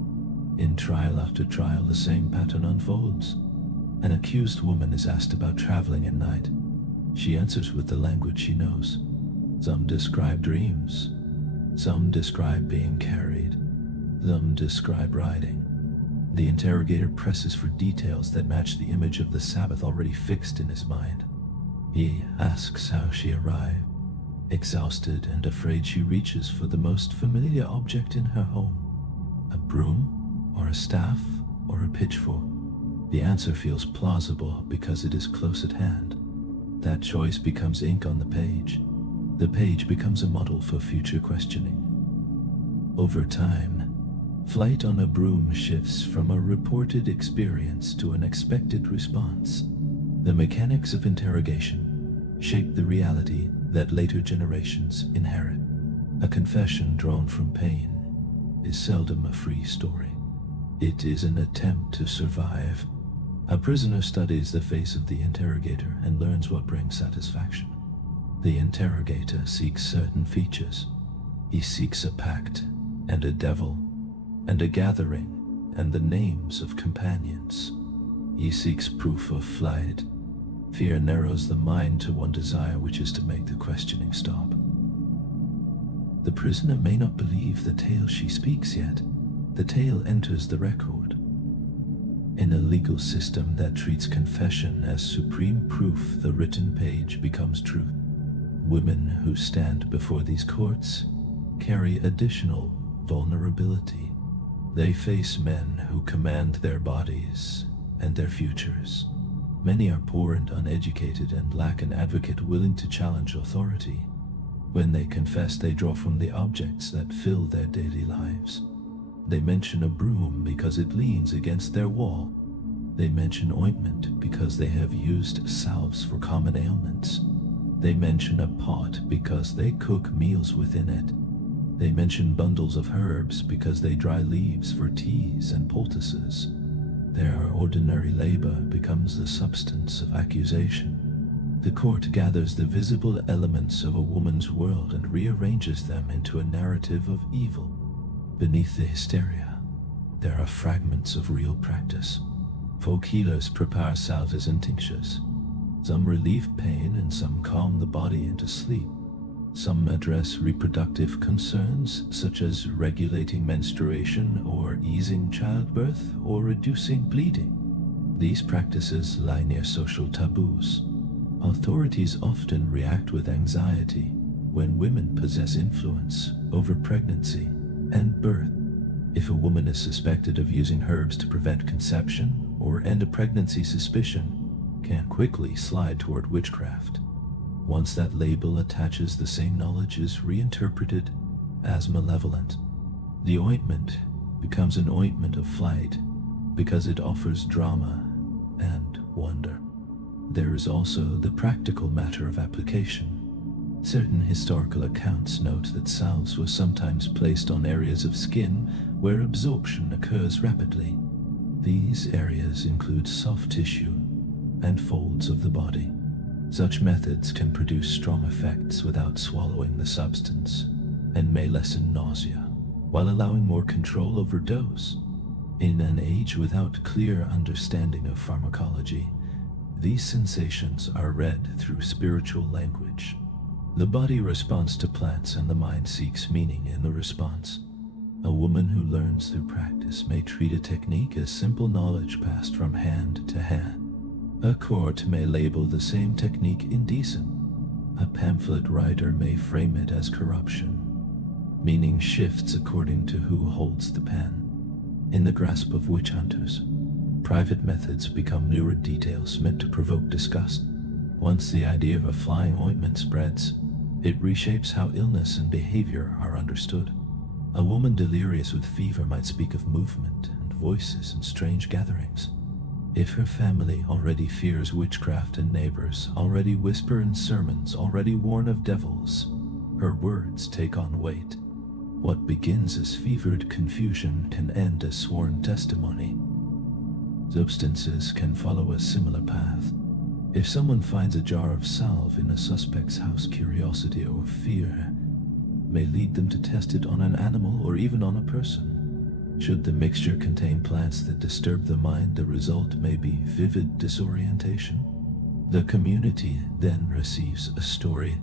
In trial after trial, the same pattern unfolds. An accused woman is asked about traveling at night. She answers with the language she knows. Some describe dreams. Some describe being carried. Some describe riding. The interrogator presses for details that match the image of the Sabbath already fixed in his mind. He asks how she arrived. Exhausted and afraid, she reaches for the most familiar object in her home. A broom? Or a staff, or a pitchfork? The answer feels plausible because it is close at hand. That choice becomes ink on the page. The page becomes a model for future questioning. Over time, flight on a broom shifts from a reported experience to an expected response. The mechanics of interrogation shape the reality that later generations inherit. A confession drawn from pain is seldom a free story. It is an attempt to survive. A prisoner studies the face of the interrogator and learns what brings satisfaction. The interrogator seeks certain features. He seeks a pact, and a devil, and a gathering, and the names of companions. He seeks proof of flight. Fear narrows the mind to one desire, which is to make the questioning stop. The prisoner may not believe the tale she speaks yet. The tale enters the record. In a legal system that treats confession as supreme proof, the written page becomes truth. Women who stand before these courts carry additional vulnerability. They face men who command their bodies and their futures. Many are poor and uneducated and lack an advocate willing to challenge authority. When they confess, they draw from the objects that fill their daily lives. They mention a broom because it leans against their wall. They mention ointment because they have used salves for common ailments. They mention a pot because they cook meals within it. They mention bundles of herbs because they dry leaves for teas and poultices. Their ordinary labor becomes the substance of accusation. The court gathers the visible elements of a woman's world and rearranges them into a narrative of evil. Beneath the hysteria, there are fragments of real practice. Folk healers prepare salves and tinctures. Some relieve pain and some calm the body into sleep. Some address reproductive concerns such as regulating menstruation or easing childbirth or reducing bleeding. These practices lie near social taboos. Authorities often react with anxiety when women possess influence over pregnancy and birth. If a woman is suspected of using herbs to prevent conception or end a pregnancy, suspicion can quickly slide toward witchcraft. Once that label attaches, the same knowledge is reinterpreted as malevolent. The ointment becomes an ointment of flight because it offers drama and wonder. There is also the practical matter of application. Certain historical accounts note that salves were sometimes placed on areas of skin where absorption occurs rapidly. These areas include soft tissue and folds of the body. Such methods can produce strong effects without swallowing the substance and may lessen nausea while allowing more control over dose. In an age without clear understanding of pharmacology, these sensations are read through spiritual language. The body responds to plants and the mind seeks meaning in the response. A woman who learns through practice may treat a technique as simple knowledge passed from hand to hand. A court may label the same technique indecent. A pamphlet writer may frame it as corruption. Meaning shifts according to who holds the pen. In the grasp of witch hunters, private methods become lurid details meant to provoke disgust. Once the idea of a flying ointment spreads, it reshapes how illness and behavior are understood. A woman delirious with fever might speak of movement and voices in strange gatherings. If her family already fears witchcraft and neighbors already whisper in sermons, already warn of devils, her words take on weight. What begins as fevered confusion can end as sworn testimony. Substances can follow a similar path. If someone finds a jar of salve in a suspect's house, curiosity or fear may lead them to test it on an animal or even on a person. Should the mixture contain plants that disturb the mind, the result may be vivid disorientation. The community then receives a story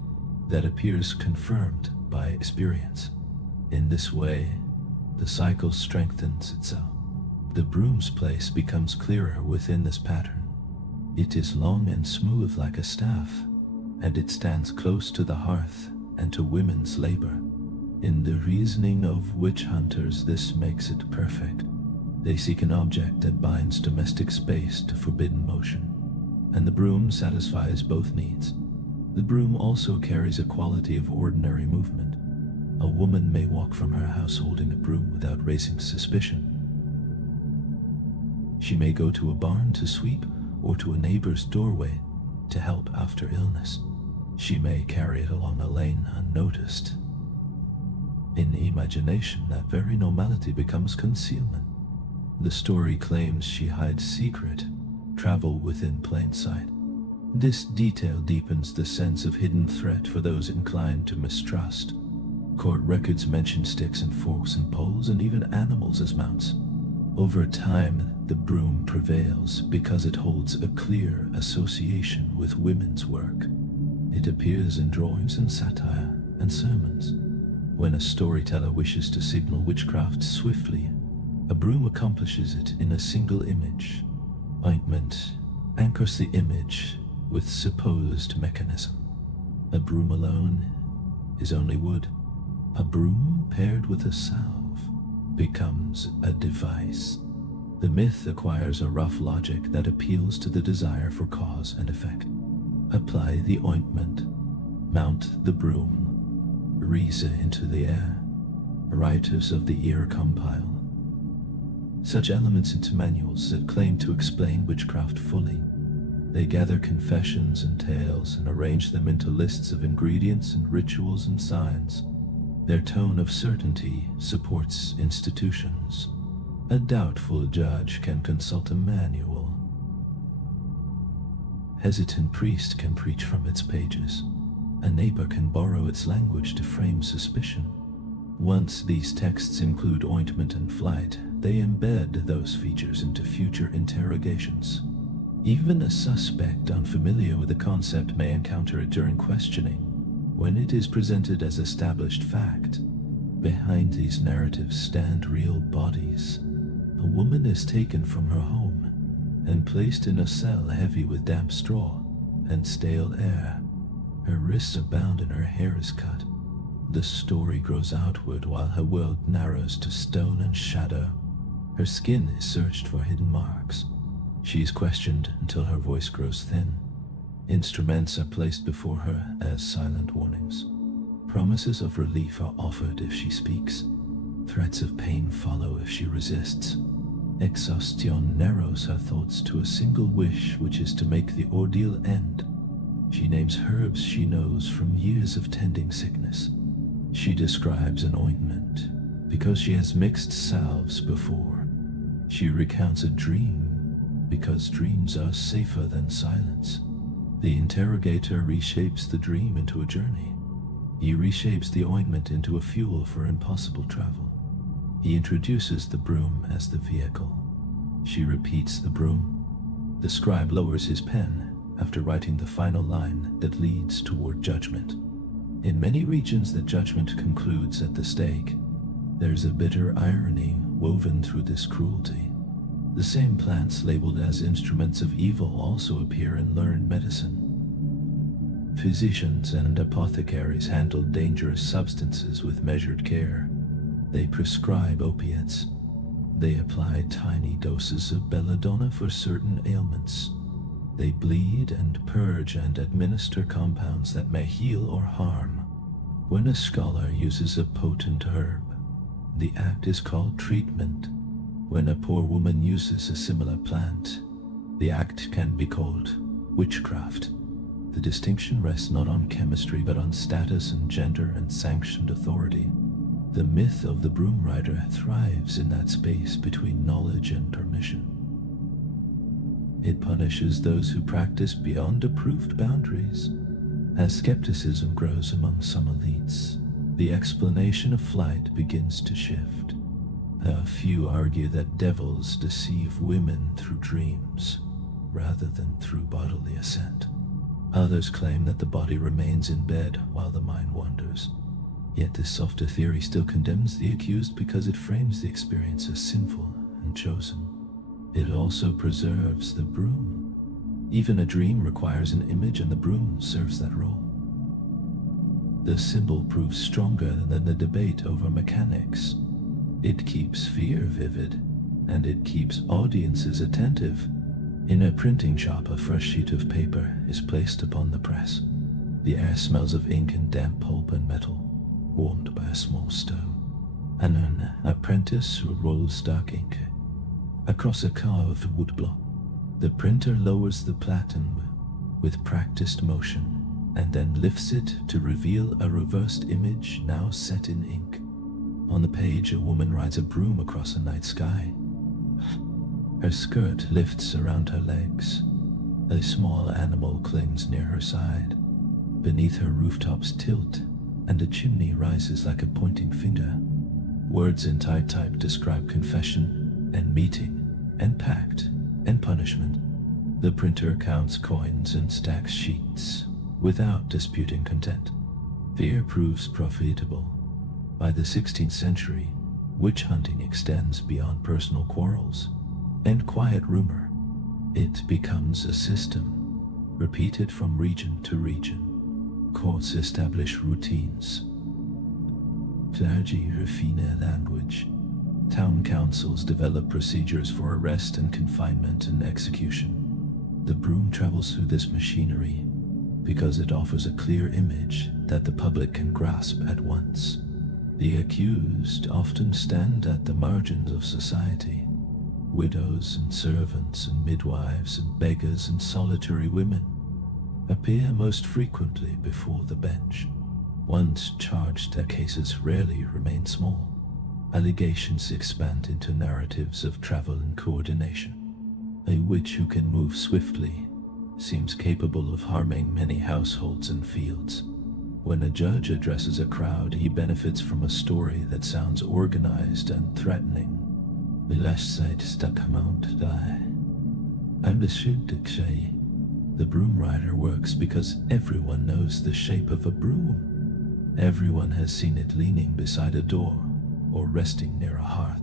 that appears confirmed by experience. In this way, the cycle strengthens itself. The Broom's place becomes clearer within this pattern. It is long and smooth like a staff, and it stands close to the hearth and to women's labor. In the reasoning of witch hunters, this makes it perfect. They seek an object that binds domestic space to forbidden motion, and the Broom satisfies both needs. The Broom also carries a quality of ordinary movement. A woman may walk from her house holding a broom without raising suspicion. She may go to a barn to sweep or to a neighbor's doorway to help after illness. She may carry it along a lane unnoticed. In imagination, that very normality becomes concealment. The story claims she hides secret, travel within plain sight. This detail deepens the sense of hidden threat for those inclined to mistrust. Court records mention sticks and forks and poles and even animals as mounts. Over time, the Broom prevails because it holds a clear association with women's work. It appears in drawings and satire and sermons. When a storyteller wishes to signal witchcraft swiftly, a Broom accomplishes it in a single image. Ointment anchors the image with supposed mechanism. A broom alone is only wood. A broom paired with a salve becomes a device. The myth acquires a rough logic that appeals to the desire for cause and effect. Apply the ointment, mount the broom, raise it into the air. Writers of the ear compile such elements into manuals that claim to explain witchcraft fully. They gather confessions and tales and arrange them into lists of ingredients and rituals and signs. Their tone of certainty supports institutions. A doubtful judge can consult a manual. Hesitant priest can preach from its pages. A neighbor can borrow its language to frame suspicion. Once these texts include ointment and flight, they embed those features into future interrogations. Even a suspect unfamiliar with the concept may encounter it during questioning. When it is presented as established fact, behind these narratives stand real bodies. A woman is taken from her home and placed in a cell heavy with damp straw and stale air. Her wrists are bound and her hair is cut. The story grows outward while her world narrows to stone and shadow. Her skin is searched for hidden marks. She is questioned until her voice grows thin. Instruments are placed before her as silent warnings. Promises of relief are offered if she speaks. Threats of pain follow if she resists. Exhaustion narrows her thoughts to a single wish, which is to make the ordeal end. She names herbs she knows from years of tending sickness. She describes an ointment because she has mixed salves before. She recounts a dream because dreams are safer than silence. The interrogator reshapes the dream into a journey. He reshapes the ointment into a fuel for impossible travel. He introduces the broom as the vehicle. She repeats the broom. The scribe lowers his pen after writing the final line that leads toward judgment. In many regions, the judgment concludes at the stake. There's a bitter irony woven through this cruelty. The same plants labeled as instruments of evil also appear in learned medicine. Physicians and apothecaries handle dangerous substances with measured care. They prescribe opiates. They apply tiny doses of belladonna for certain ailments. They bleed and purge and administer compounds that may heal or harm. When a scholar uses a potent herb, the act is called treatment. When a poor woman uses a similar plant, the act can be called witchcraft. The distinction rests not on chemistry but on status and gender and sanctioned authority. The myth of the broom rider thrives in that space between knowledge and permission. It punishes those who practice beyond approved boundaries. As skepticism grows among some elites, the explanation of flight begins to shift. A few argue that devils deceive women through dreams, rather than through bodily ascent. Others claim that the body remains in bed while the mind wanders. Yet this softer theory still condemns the accused because it frames the experience as sinful and chosen. It also preserves the broom. Even a dream requires an image, and the broom serves that role. The symbol proves stronger than the debate over mechanics. It keeps fear vivid, and it keeps audiences attentive. In a printing shop, a fresh sheet of paper is placed upon the press. The air smells of ink and damp pulp and metal, warmed by a small stove. And an apprentice rolls dark ink across a carved woodblock. The printer lowers the platen with practiced motion, and then lifts it to reveal a reversed image now set in ink. On the page, a woman rides a broom across a night sky. Her skirt lifts around her legs. A small animal clings near her side. Beneath her, rooftops tilt, and a chimney rises like a pointing finger. Words in type describe confession and meeting and pact and punishment. The printer counts coins and stacks sheets without disputing content. Fear proves profitable. By the 16th century, witch hunting extends beyond personal quarrels and quiet rumor. It becomes a system, repeated from region to region. Courts establish routines. Clergy refine language. Town councils develop procedures for arrest and confinement and execution. The broom travels through this machinery because it offers a clear image that the public can grasp at once. The accused often stand at the margins of society. Widows and servants and midwives and beggars and solitary women appear most frequently before the bench. Once charged, their cases rarely remain small. Allegations expand into narratives of travel and coordination. A witch who can move swiftly seems capable of harming many households and fields. When a judge addresses a crowd, he benefits from a story that sounds organized and threatening. The broom rider works because everyone knows the shape of a broom. Everyone has seen it leaning beside a door or resting near a hearth.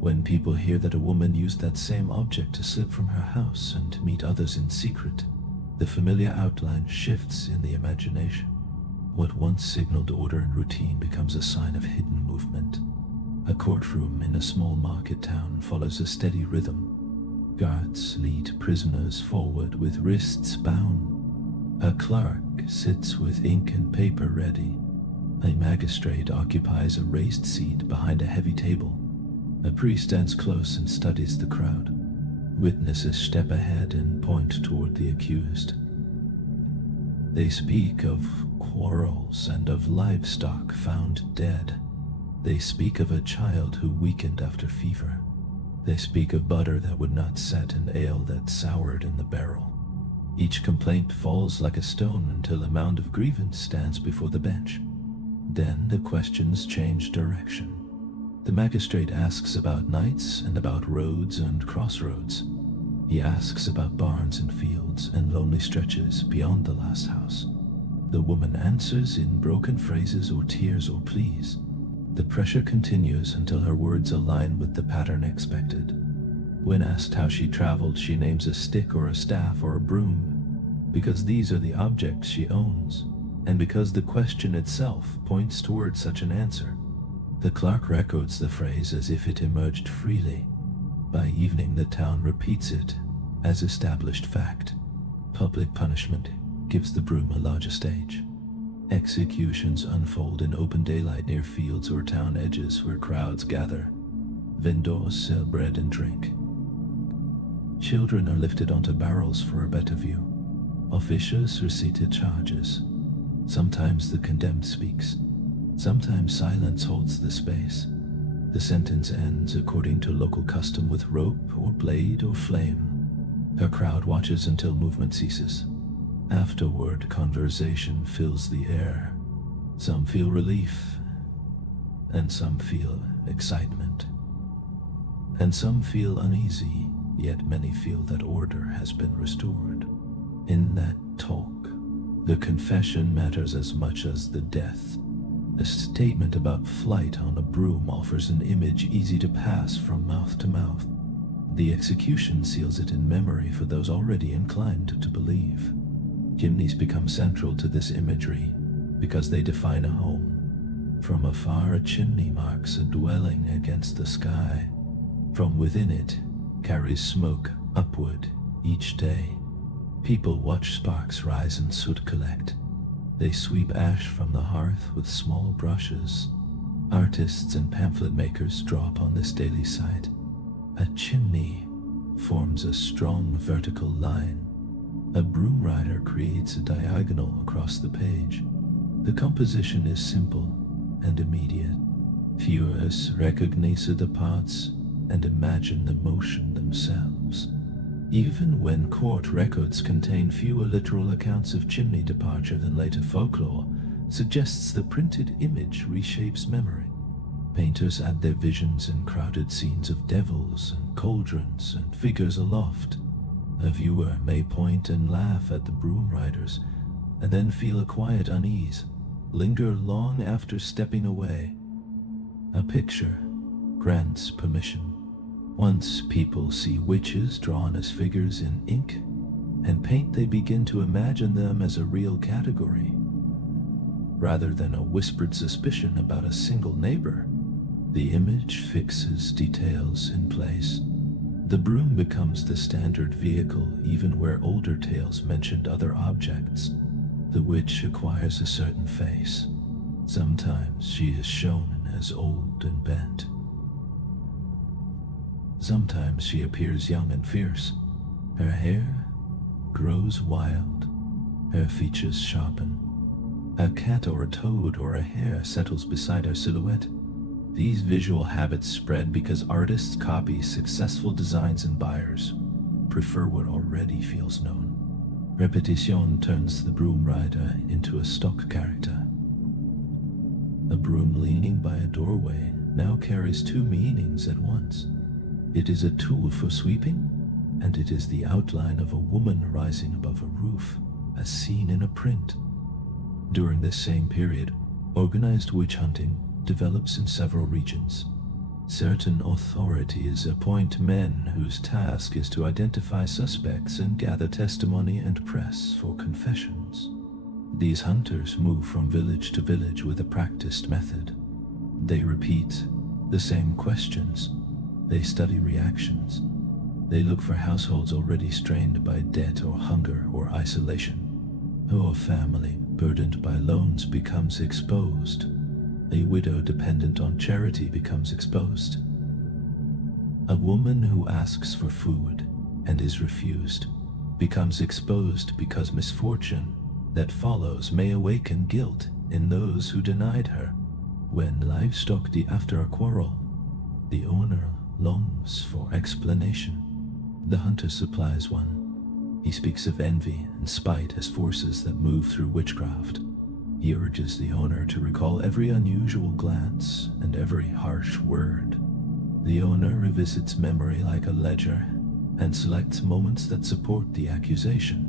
When people hear that a woman used that same object to slip from her house and meet others in secret, the familiar outline shifts in the imagination. What once signaled order and routine becomes a sign of hidden movement. A courtroom in a small market town follows a steady rhythm. Guards lead prisoners forward with wrists bound. A clerk sits with ink and paper ready. A magistrate occupies a raised seat behind a heavy table. A priest stands close and studies the crowd. Witnesses step ahead and point toward the accused. They speak of quarrels and of livestock found dead. They speak of a child who weakened after fever. They speak of butter that would not set and ale that soured in the barrel. Each complaint falls like a stone until a mound of grievance stands before the bench. Then the questions change direction. The magistrate asks about nights and about roads and crossroads. He asks about barns and fields and lonely stretches beyond the last house. The woman answers in broken phrases or tears or pleas. The pressure continues until her words align with the pattern expected. When asked how she traveled, she names a stick or a staff or a broom, because these are the objects she owns, and because the question itself points towards such an answer. The clerk records the phrase as if it emerged freely. By evening, the town repeats it as established fact. Public punishment gives the broom a larger stage. Executions unfold in open daylight near fields or town edges where crowds gather. Vendors sell bread and drink. Children are lifted onto barrels for a better view. Officials receited charges. Sometimes the condemned speaks. Sometimes silence holds the space. The sentence ends according to local custom with rope or blade or flame. A crowd watches until movement ceases. Afterward, conversation fills the air. Some feel relief, and some feel excitement. And some feel uneasy, yet many feel that order has been restored. In that talk, the confession matters as much as the death. A statement about flight on a broom offers an image easy to pass from mouth to mouth. The execution seals it in memory for those already inclined to believe. Chimneys become central to this imagery because they define a home. From afar, a chimney marks a dwelling against the sky. From within it carries smoke upward each day. People watch sparks rise and soot collect. They sweep ash from the hearth with small brushes. Artists and pamphlet makers draw upon this daily sight. A chimney forms a strong vertical line. A broom rider creates a diagonal across the page. The composition is simple and immediate. Viewers recognize the parts and imagine the motion themselves. Even when court records contain fewer literal accounts of chimney departure than later folklore, suggests the printed image reshapes memory. Painters add their visions in crowded scenes of devils and cauldrons and figures aloft. A viewer may point and laugh at the broom riders, and then feel a quiet unease, linger long after stepping away. A picture grants permission. Once people see witches drawn as figures in ink and paint, they begin to imagine them as a real category, rather than a whispered suspicion about a single neighbor. The image fixes details in place. The broom becomes the standard vehicle even where older tales mentioned other objects. The witch acquires a certain face. Sometimes she is shown as old and bent. Sometimes she appears young and fierce. Her hair grows wild. Her features sharpen. A cat or a toad or a hare settles beside her silhouette. These visual habits spread because artists copy successful designs and buyers prefer what already feels known. Repetition turns the broom rider into a stock character. A broom leaning by a doorway now carries two meanings at once. It is a tool for sweeping, and it is the outline of a woman rising above a roof, as seen in a print. During this same period, organized witch hunting develops in several regions. Certain authorities appoint men whose task is to identify suspects and gather testimony and press for confessions. These hunters move from village to village with a practiced method. They repeat the same questions. They study reactions. They look for households already strained by debt or hunger or isolation. A family burdened by loans becomes exposed. A widow dependent on charity becomes exposed. A woman who asks for food and is refused becomes exposed because misfortune that follows may awaken guilt in those who denied her. When livestock die after a quarrel, the owner longs for explanation. The hunter supplies one. He speaks of envy and spite as forces that move through witchcraft. He urges the owner to recall every unusual glance and every harsh word. The owner revisits memory like a ledger and selects moments that support the accusation.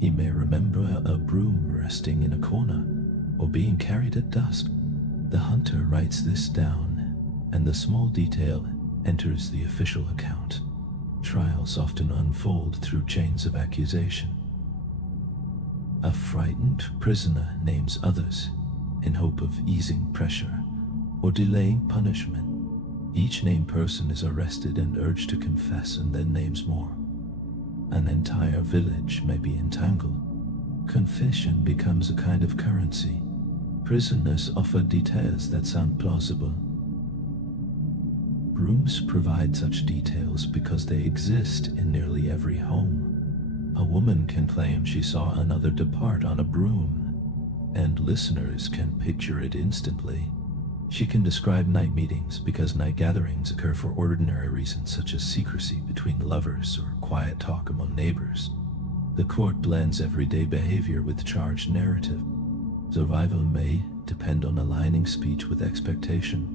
He may remember a broom resting in a corner or being carried at dusk. The hunter writes this down, and the small detail enters the official account. Trials often unfold through chains of accusation. A frightened prisoner names others in hope of easing pressure or delaying punishment. Each named person is arrested and urged to confess and then names more. An entire village may be entangled. Confession becomes a kind of currency. Prisoners offer details that sound plausible. Brooms provide such details because they exist in nearly every home. A woman can claim she saw another depart on a broom, and listeners can picture it instantly. She can describe night meetings because night gatherings occur for ordinary reasons such as secrecy between lovers or quiet talk among neighbors. The court blends everyday behavior with charged narrative. Survival may depend on aligning speech with expectation,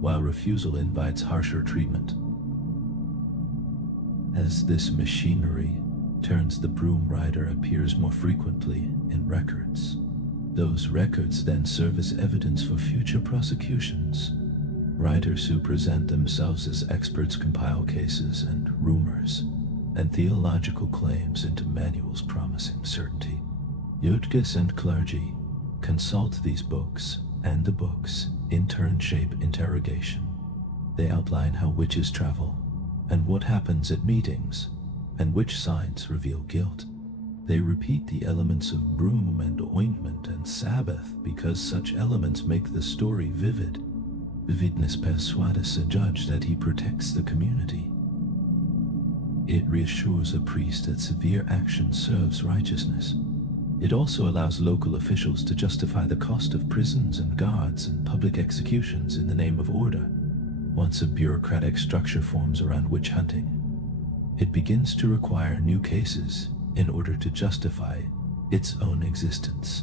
while refusal invites harsher treatment. As this machinery turns, the broom rider appears more frequently in records. Those records then serve as evidence for future prosecutions. Writers who present themselves as experts compile cases and rumors and theological claims into manuals promising certainty. Yudkas and clergy consult these books, and the books in turn shape interrogation. They outline how witches travel, and what happens at meetings, and which signs reveal guilt. They repeat the elements of broom and ointment and Sabbath because such elements make the story vivid. Vividness persuades a judge that he protects the community. It reassures a priest that severe action serves righteousness. It also allows local officials to justify the cost of prisons and guards and public executions in the name of order. Once a bureaucratic structure forms around witch hunting, it begins to require new cases in order to justify its own existence.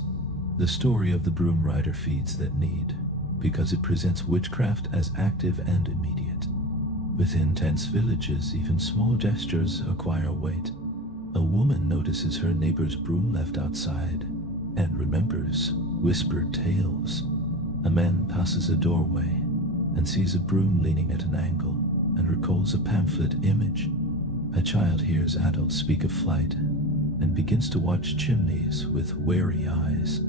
The story of the broom rider feeds that need because it presents witchcraft as active and immediate. Within tense villages, even small gestures acquire weight. A woman notices her neighbor's broom left outside and remembers whispered tales. A man passes a doorway and sees a broom leaning at an angle and recalls a pamphlet image. A child hears adults speak of flight and begins to watch chimneys with wary eyes.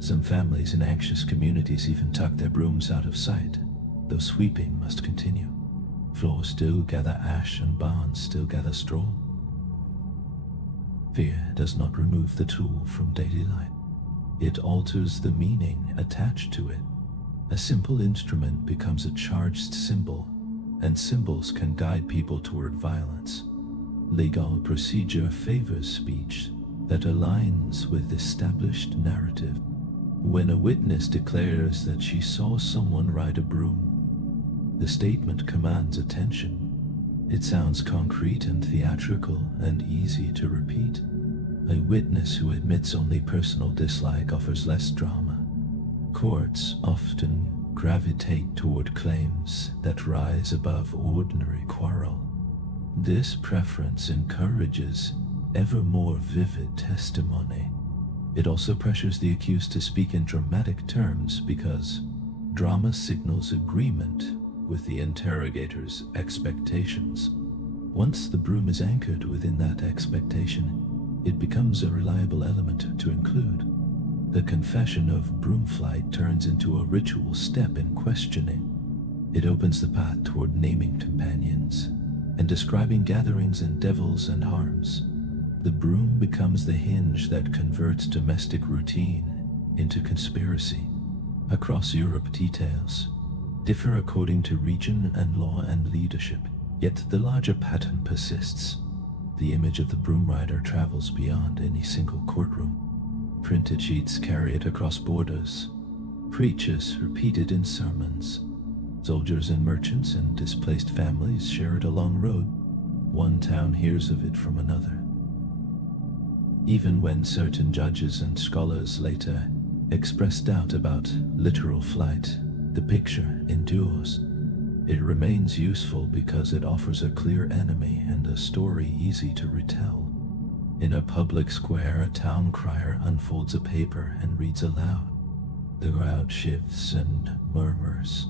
Some families in anxious communities even tuck their brooms out of sight, though sweeping must continue. Floors still gather ash and barns still gather straw. Fear does not remove the tool from daily life. It alters the meaning attached to it. A simple instrument becomes a charged symbol, and symbols can guide people toward violence. Legal procedure favors speech that aligns with established narrative. When a witness declares that she saw someone ride a broom, the statement commands attention. It sounds concrete and theatrical and easy to repeat. A witness who admits only personal dislike offers less drama. Courts often gravitate toward claims that rise above ordinary quarrel. This preference encourages ever more vivid testimony. It also pressures the accused to speak in dramatic terms because drama signals agreement with the interrogator's expectations. Once the broom is anchored within that expectation, it becomes a reliable element to include. The confession of broom flight turns into a ritual step in questioning. It opens the path toward naming companions and describing gatherings and devils and harms. The broom becomes the hinge that converts domestic routine into conspiracy. Across Europe, details differ according to region and law and leadership, yet the larger pattern persists. The image of the broom rider travels beyond any single courtroom. Printed sheets carry it across borders. Preachers repeat it in sermons. Soldiers and merchants and displaced families share it along road. One town hears of it from another. Even when certain judges and scholars later express doubt about literal flight, the picture endures. It remains useful because it offers a clear enemy and a story easy to retell. In a public square, a town crier unfolds a paper and reads aloud. The crowd shifts and murmurs.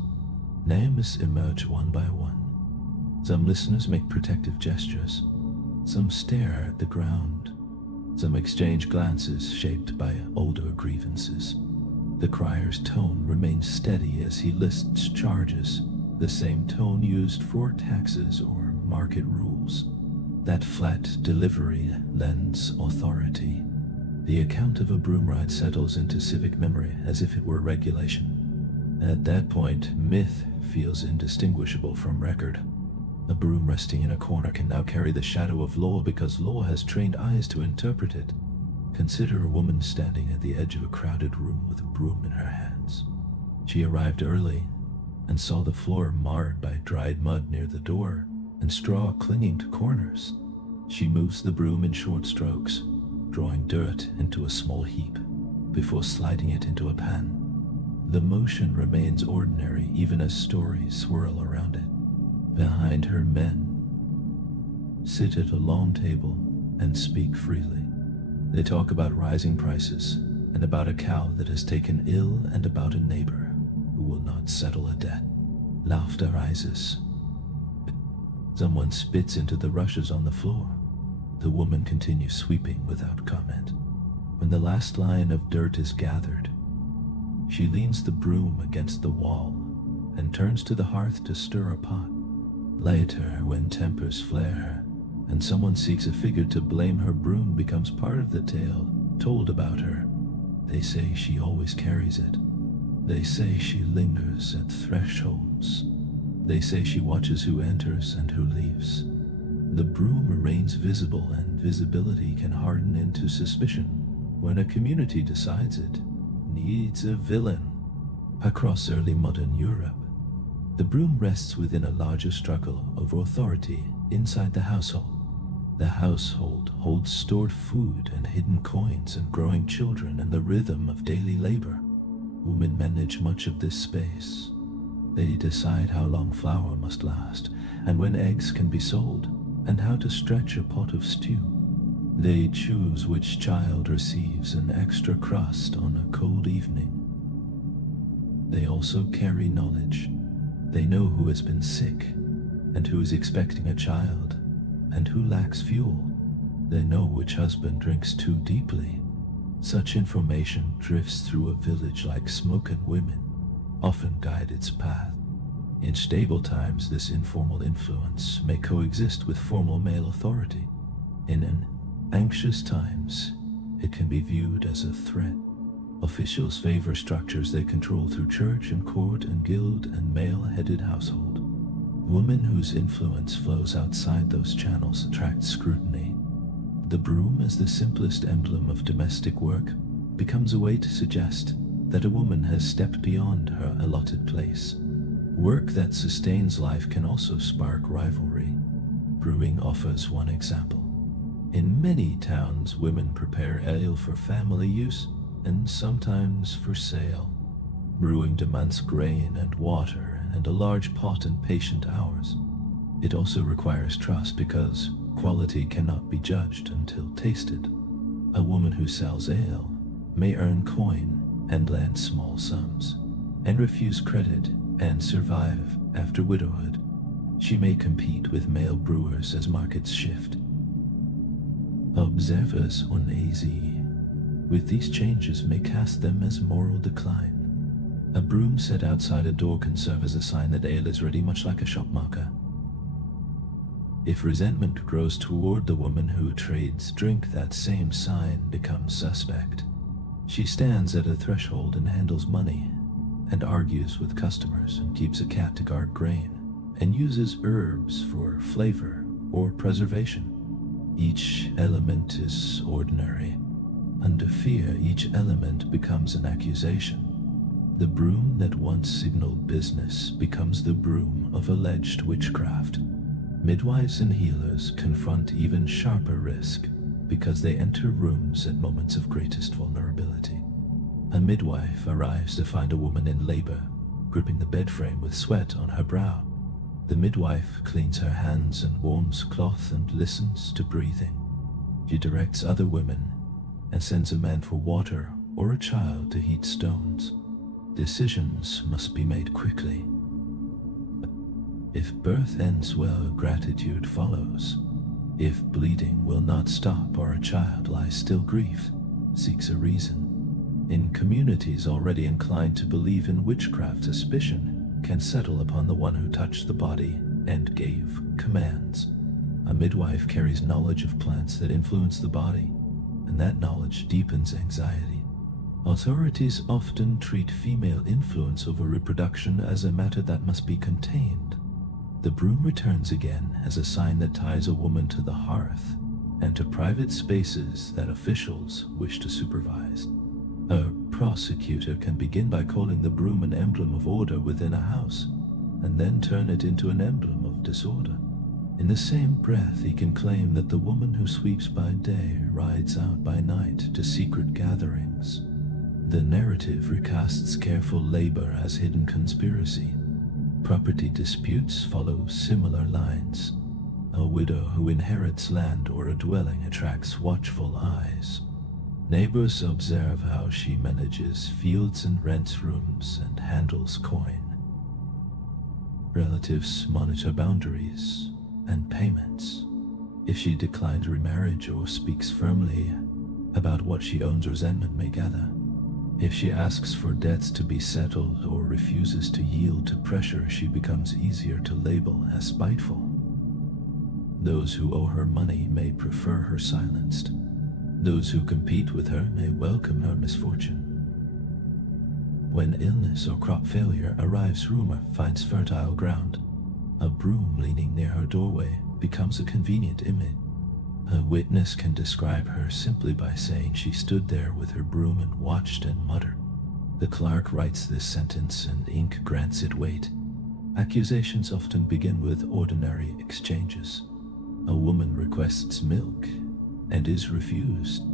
Names emerge one by one. Some listeners make protective gestures. Some stare at the ground. Some exchange glances shaped by older grievances. The crier's tone remains steady as he lists charges, the same tone used for taxes or market rules. That flat delivery lends authority. The account of a broom ride settles into civic memory as if it were regulation. At that point, myth feels indistinguishable from record. A broom resting in a corner can now carry the shadow of law because law has trained eyes to interpret it. Consider a woman standing at the edge of a crowded room with a broom in her hands. She arrived early and saw the floor marred by dried mud near the door and straw clinging to corners. She moves the broom in short strokes, drawing dirt into a small heap before sliding it into a pan. The motion remains ordinary even as stories swirl around it. Behind her, men sit at a long table and speak freely. They talk about rising prices and about a cow that has taken ill and about a neighbor who will not settle a debt. Laughter rises. Someone spits into the rushes on the floor. The woman continues sweeping without comment. When the last line of dirt is gathered, she leans the broom against the wall and turns to the hearth to stir a pot. Later, when tempers flare and someone seeks a figure to blame, her broom becomes part of the tale told about her. They say she always carries it. They say she lingers at thresholds. They say she watches who enters and who leaves. The broom remains visible, and visibility can harden into suspicion when a community decides it needs a villain. Across early modern Europe, the broom rests within a larger struggle over authority inside the household. The household holds stored food and hidden coins and growing children and the rhythm of daily labor. Women manage much of this space. They decide how long flour must last and when eggs can be sold and how to stretch a pot of stew. They choose which child receives an extra crust on a cold evening. They also carry knowledge. They know who has been sick and who is expecting a child and who lacks fuel. They know which husband drinks too deeply. Such information drifts through a village like smoke, and women often guide its path. In stable times, this informal influence may coexist with formal male authority. In anxious times, it can be viewed as a threat. Officials favor structures they control through church and court and guild and male-headed household. Women whose influence flows outside those channels attract scrutiny. The broom, as the simplest emblem of domestic work, becomes a way to suggest that a woman has stepped beyond her allotted place. Work that sustains life can also spark rivalry. Brewing offers one example. In many towns, women prepare ale for family use and sometimes for sale. Brewing demands grain and water and a large pot and patient hours. It also requires trust because quality cannot be judged until tasted. A woman who sells ale may earn coin and land small sums, and refuse credit and survive after widowhood. She may compete with male brewers as markets shift. Observers uneasy with these changes may cast them as moral decline. A broom set outside a door can serve as a sign that ale is ready, much like a shop marker. If resentment grows toward the woman who trades drink, that same sign becomes suspect. She stands at a threshold and handles money, and argues with customers, and keeps a cat to guard grain, and uses herbs for flavor or preservation. Each element is ordinary. Under fear, each element becomes an accusation. The broom that once signaled business becomes the broom of alleged witchcraft. Midwives and healers confront even sharper risk because they enter rooms at moments of greatest vulnerability. A midwife arrives to find a woman in labor, gripping the bed frame with sweat on her brow. The midwife cleans her hands and warms cloth and listens to breathing. She directs other women and sends a man for water or a child to heat stones. Decisions must be made quickly. If birth ends well, gratitude follows. If bleeding will not stop or a child lies still, grief seeks a reason. In communities already inclined to believe in witchcraft, suspicion can settle upon the one who touched the body and gave commands. A midwife carries knowledge of plants that influence the body, and that knowledge deepens anxiety. Authorities often treat female influence over reproduction as a matter that must be contained. The broom returns again as a sign that ties a woman to the hearth and to private spaces that officials wish to supervise. A prosecutor can begin by calling the broom an emblem of order within a house, and then turn it into an emblem of disorder. In the same breath, he can claim that the woman who sweeps by day rides out by night to secret gatherings. The narrative recasts careful labor as hidden conspiracy. Property disputes follow similar lines. A widow who inherits land or a dwelling attracts watchful eyes. Neighbors observe how she manages fields and rents rooms and handles coin. Relatives monitor boundaries and payments. If she declines remarriage or speaks firmly about what she owns, resentment may gather. If she asks for debts to be settled or refuses to yield to pressure, she becomes easier to label as spiteful. Those who owe her money may prefer her silenced. Those who compete with her may welcome her misfortune. When illness or crop failure arrives, rumor finds fertile ground. A broom leaning near her doorway becomes a convenient image. A witness can describe her simply by saying she stood there with her broom and watched and muttered. The clerk writes this sentence and ink grants it weight. Accusations often begin with ordinary exchanges. A woman requests milk and is refused.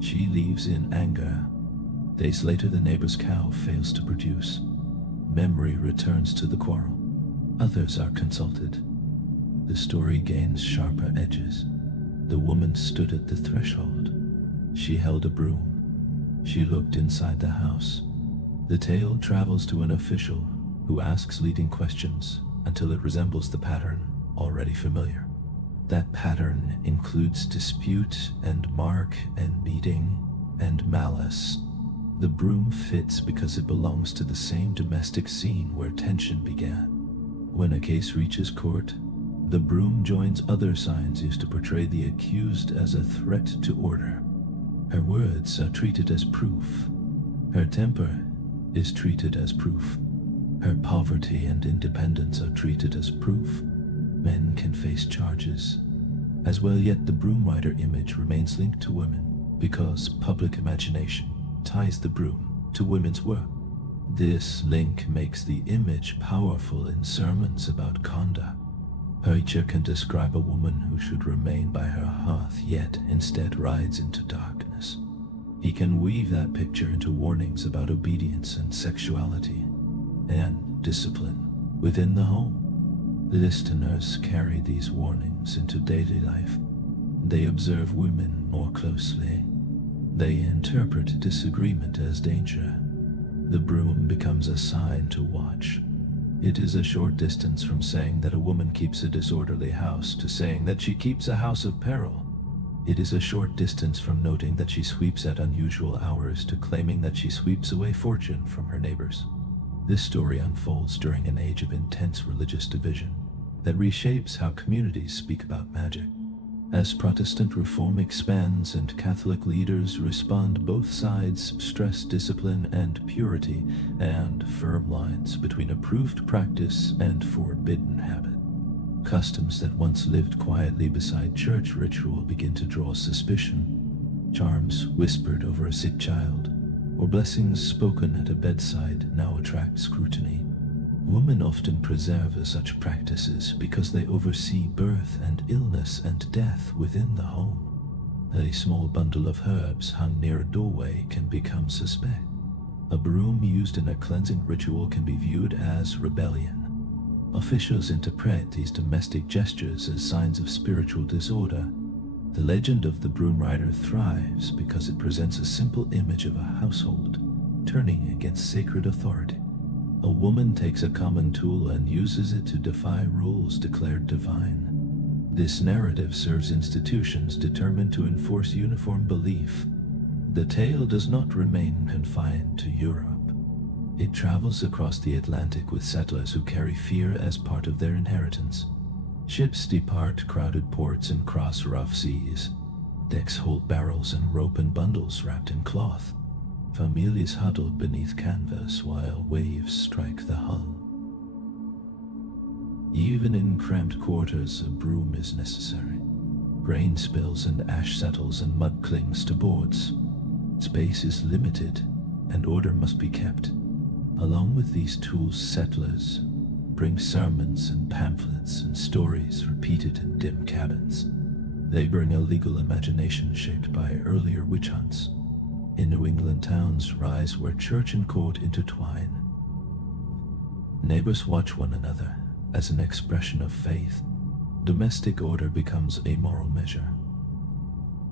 She leaves in anger. Days later, the neighbor's cow fails to produce. Memory returns to the quarrel. Others are consulted. The story gains sharper edges. The woman stood at the threshold. She held a broom. She looked inside the house. The tale travels to an official who asks leading questions until it resembles the pattern already familiar. That pattern includes dispute and mark and beating and malice. The broom fits because it belongs to the same domestic scene where tension began. When a case reaches court, the broom joins other signs used to portray the accused as a threat to order. Her words are treated as proof. Her temper is treated as proof. Her poverty and independence are treated as proof. Men can face charges as well, yet the broom rider image remains linked to women because public imagination ties the broom to women's work. This link makes the image powerful in sermons about conduct. Preacher can describe a woman who should remain by her hearth, yet instead rides into darkness. He can weave that picture into warnings about obedience and sexuality and discipline within the home. Listeners carry these warnings into daily life. They observe women more closely. They interpret disagreement as danger. The broom becomes a sign to watch. It is a short distance from saying that a woman keeps a disorderly house to saying that she keeps a house of peril. It is a short distance from noting that she sweeps at unusual hours to claiming that she sweeps away fortune from her neighbors. This story unfolds during an age of intense religious division that reshapes how communities speak about magic. As Protestant reform expands and Catholic leaders respond, both sides stress discipline and purity and firm lines between approved practice and forbidden habit. Customs that once lived quietly beside church ritual begin to draw suspicion. Charms whispered over a sick child or blessings spoken at a bedside now attract scrutiny. Women often preserve such practices because they oversee birth and illness and death within the home. A small bundle of herbs hung near a doorway can become suspect. A broom used in a cleansing ritual can be viewed as rebellion. Officials interpret these domestic gestures as signs of spiritual disorder. The legend of the broom rider thrives because it presents a simple image of a household turning against sacred authority. A woman takes a common tool and uses it to defy rules declared divine. This narrative serves institutions determined to enforce uniform belief. The tale does not remain confined to Europe. It travels across the Atlantic with settlers who carry fear as part of their inheritance. Ships depart crowded ports and cross rough seas. Decks hold barrels and rope and bundles wrapped in cloth. Families huddle beneath canvas while waves strike the hull. Even in cramped quarters, a broom is necessary. Rain spills and ash settles and mud clings to boards. Space is limited and order must be kept. Along with these tools, settlers bring sermons and pamphlets and stories repeated in dim cabins. They bring a legal imagination shaped by earlier witch hunts. In New England, towns rise where church and court intertwine. Neighbors watch one another as an expression of faith. Domestic order becomes a moral measure.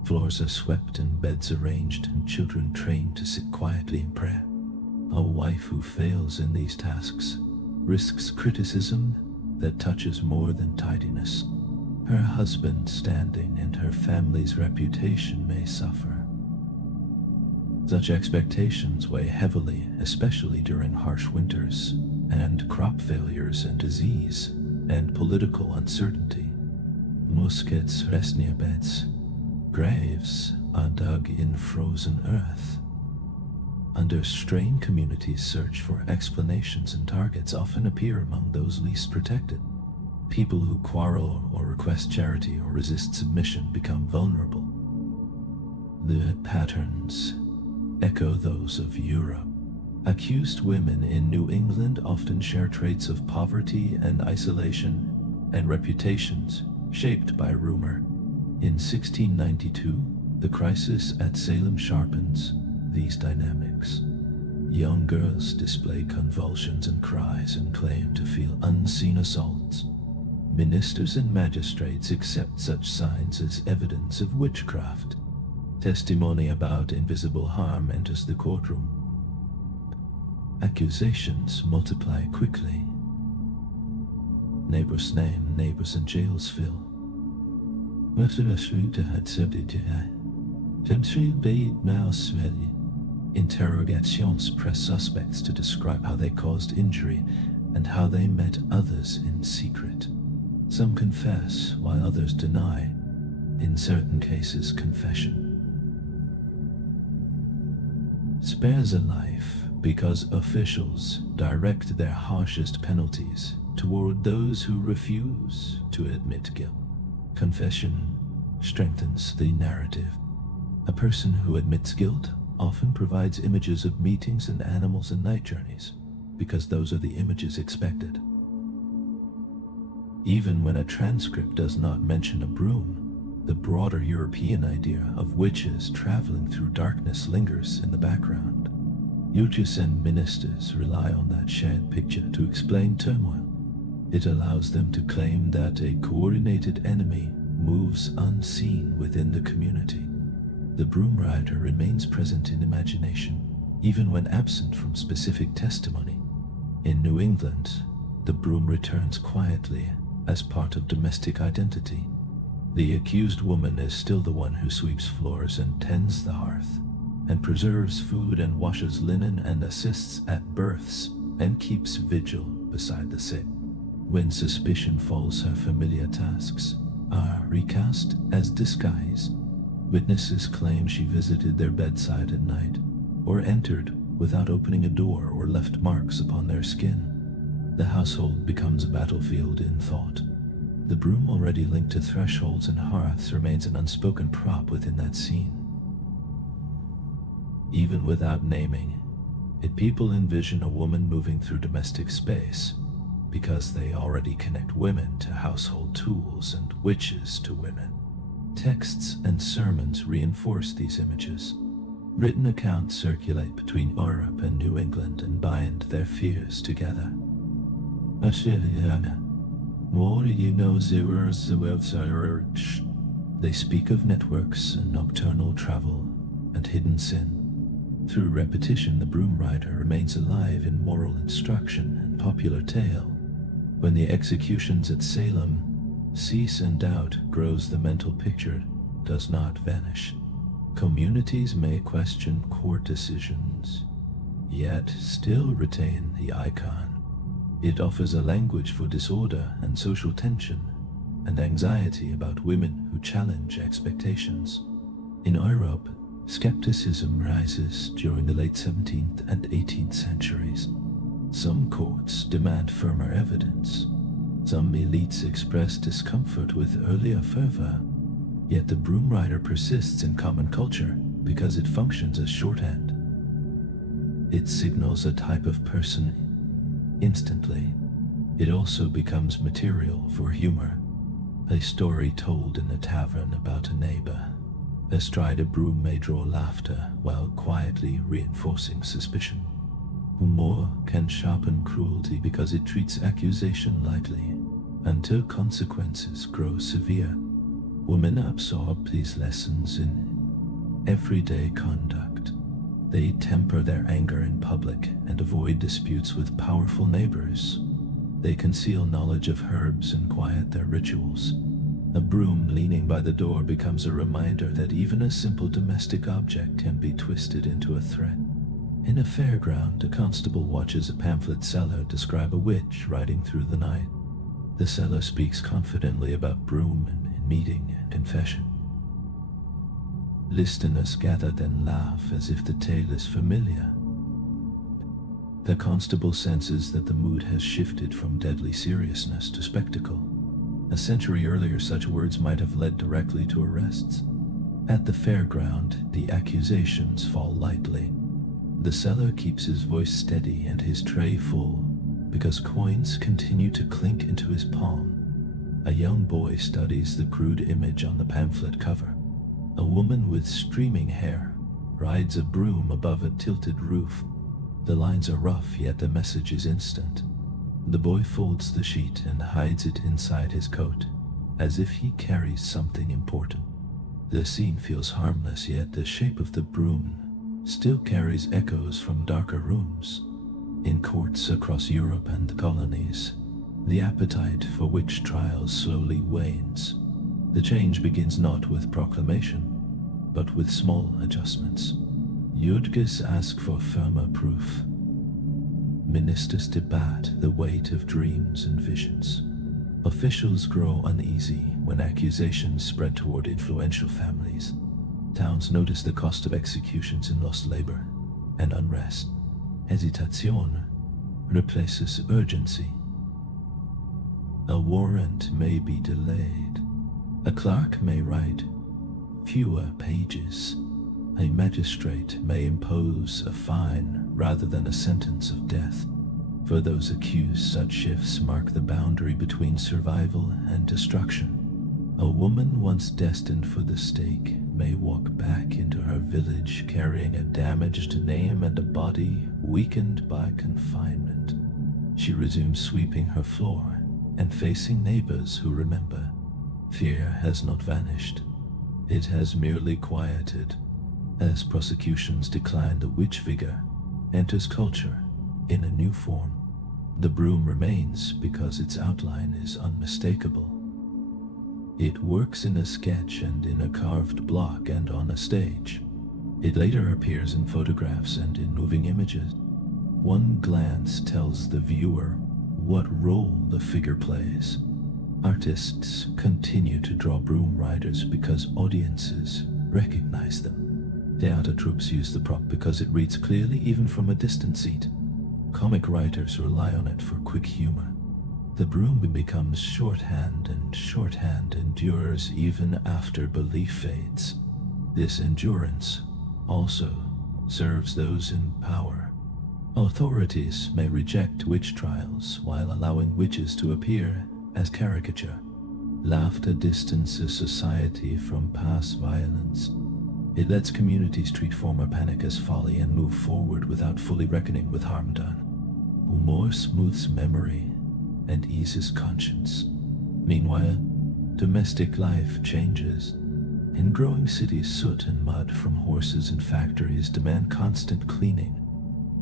Floors are swept and beds arranged and children trained to sit quietly in prayer. A wife who fails in these tasks risks criticism that touches more than tidiness. Her husband's standing and her family's reputation may suffer. Such expectations weigh heavily, especially during harsh winters and crop failures and disease and political uncertainty. Muskets rest near beds. Graves are dug in frozen earth. Under strain, communities search for explanations and targets often appear among those least protected. People who quarrel or request charity or resist submission become vulnerable. The patterns echo those of Europe. Accused women in New England often share traits of poverty and isolation and reputations shaped by rumor. In 1692, the crisis at Salem sharpens these dynamics. Young girls display convulsions and cries and claim to feel unseen assaults. Ministers and magistrates accept such signs as evidence of witchcraft. Testimony about invisible harm enters the courtroom. Accusations multiply quickly. Neighbors name, neighbors and jails fill. Interrogations press suspects to describe how they caused injury and how they met others in secret. Some confess while others deny. In certain cases, confession spares a life because officials direct their harshest penalties toward those who refuse to admit guilt. Confession strengthens the narrative. A person who admits guilt often provides images of meetings and animals and night journeys, because those are the images expected. Even when a transcript does not mention a broom, the broader European idea of witches traveling through darkness lingers in the background. Witches and ministers rely on that shared picture to explain turmoil. It allows them to claim that a coordinated enemy moves unseen within the community. The broom rider remains present in imagination, even when absent from specific testimony. In New England, the broom returns quietly as part of domestic identity. The accused woman is still the one who sweeps floors and tends the hearth, and preserves food and washes linen and assists at births and keeps vigil beside the sick. When suspicion falls, her familiar tasks are recast as disguise. Witnesses claim she visited their bedside at night, or entered without opening a door or left marks upon their skin. The household becomes a battlefield in thought. The broom, already linked to thresholds and hearths, remains an unspoken prop within that scene. Even without naming it, people envision a woman moving through domestic space, because they already connect women to household tools and witches to women. Texts and sermons reinforce these images. Written accounts circulate between Europe and New England and bind their fears together. They speak of networks and nocturnal travel and hidden sin. Through repetition, the broom rider remains alive in moral instruction and popular tale. When the executions at Salem cease and doubt grows, the mental picture does not vanish. Communities may question court decisions, yet still retain the icon. It offers a language for disorder and social tension, and anxiety about women who challenge expectations. In Europe, skepticism rises during the late 17th and 18th centuries. Some courts demand firmer evidence. Some elites express discomfort with earlier fervor. Yet the broom rider persists in common culture because it functions as shorthand. It signals a type of person instantly. It also becomes material for humor. A story told in a tavern about a neighbor. Astride a broom may draw laughter while quietly reinforcing suspicion. Humor can sharpen cruelty because it treats accusation lightly until consequences grow severe. Women absorb these lessons in everyday conduct. They temper their anger in public and avoid disputes with powerful neighbors. They conceal knowledge of herbs and quiet their rituals. A broom leaning by the door becomes a reminder that even a simple domestic object can be twisted into a threat. In a fairground, a constable watches a pamphlet seller describe a witch riding through the night. The seller speaks confidently about Broom in meeting and confession. Listeners gather then laugh as if the tale is familiar. The constable senses that the mood has shifted from deadly seriousness to spectacle. A century earlier, such words might have led directly to arrests. At the fairground, the accusations fall lightly. The seller keeps his voice steady and his tray full, because coins continue to clink into his palm. A young boy studies the crude image on the pamphlet cover. A woman with streaming hair rides a broom above a tilted roof. The lines are rough, yet the message is instant. The boy folds the sheet and hides it inside his coat, as if he carries something important. The scene feels harmless, yet the shape of the broom still carries echoes from darker rooms. In courts across Europe and the colonies, the appetite for witch trials slowly wanes. The change begins not with proclamation, but with small adjustments. Judges ask for firmer proof. Ministers debate the weight of dreams and visions. Officials grow uneasy when accusations spread toward influential families. Towns notice the cost of executions in lost labor and unrest. Hesitation replaces urgency. A warrant may be delayed. A clerk may write fewer pages. A magistrate may impose a fine rather than a sentence of death. For those accused, such shifts mark the boundary between survival and destruction. A woman once destined for the stake may walk back into her village carrying a damaged name and a body weakened by confinement. She resumes sweeping her floor and facing neighbors who remember. Fear has not vanished. It has merely quieted. As prosecutions decline, the witch vigor enters culture in a new form. The broom remains because its outline is unmistakable. It works in a sketch and in a carved block and on a stage. It later appears in photographs and in moving images. One glance tells the viewer what role the figure plays. Artists continue to draw broom riders because audiences recognize them. Theater troupes use the prop because it reads clearly even from a distant seat. Comic writers rely on it for quick humor. The broom becomes shorthand, and shorthand endures even after belief fades. This endurance also serves those in power. Authorities may reject witch trials while allowing witches to appear as caricature. Laughter distances society from past violence. It lets communities treat former panic as folly and move forward without fully reckoning with harm done. Humor smooths memory and eases conscience. Meanwhile, domestic life changes. In growing cities, soot and mud from horses and factories demand constant cleaning.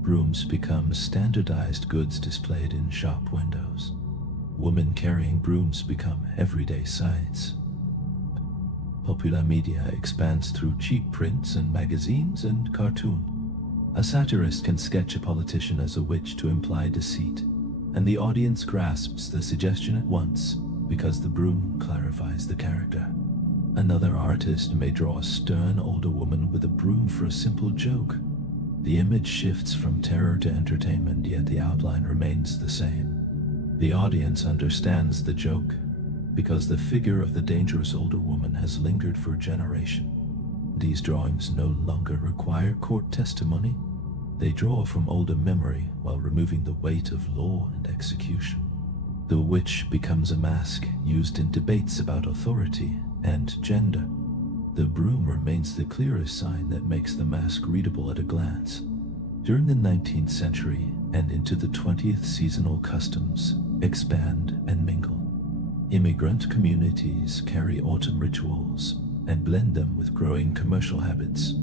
Brooms become standardized goods displayed in shop windows. Women carrying brooms become everyday sights. Popular media expands through cheap prints and magazines and cartoon. A satirist can sketch a politician as a witch to imply deceit, and the audience grasps the suggestion at once because the broom clarifies the character. Another artist may draw a stern older woman with a broom for a simple joke. The image shifts from terror to entertainment, yet the outline remains the same. The audience understands the joke because the figure of the dangerous older woman has lingered for a generation. These drawings no longer require court testimony. They draw from older memory while removing the weight of law and execution. The witch becomes a mask used in debates about authority and gender. The broom remains the clearest sign that makes the mask readable at a glance. During the 19th century and into the 20th, seasonal customs expand and mingle. Immigrant communities carry autumn rituals and blend them with growing commercial habits.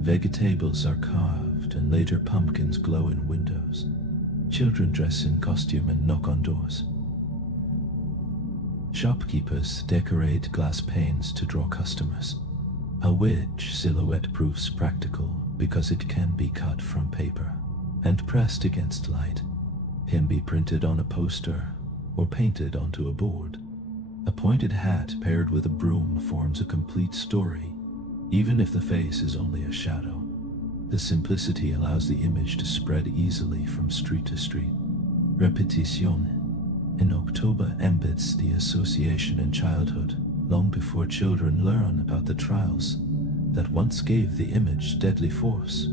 Vegetables are carved and later pumpkins glow in windows. Children dress in costume and knock on doors. Shopkeepers decorate glass panes to draw customers. A witch silhouette proves practical because it can be cut from paper and pressed against light, can be printed on a poster or painted onto a board. A pointed hat paired with a broom forms a complete story, even if the face is only a shadow. The simplicity allows the image to spread easily from street to street. Repetition in October embeds the association in childhood, long before children learn about the trials that once gave the image deadly force.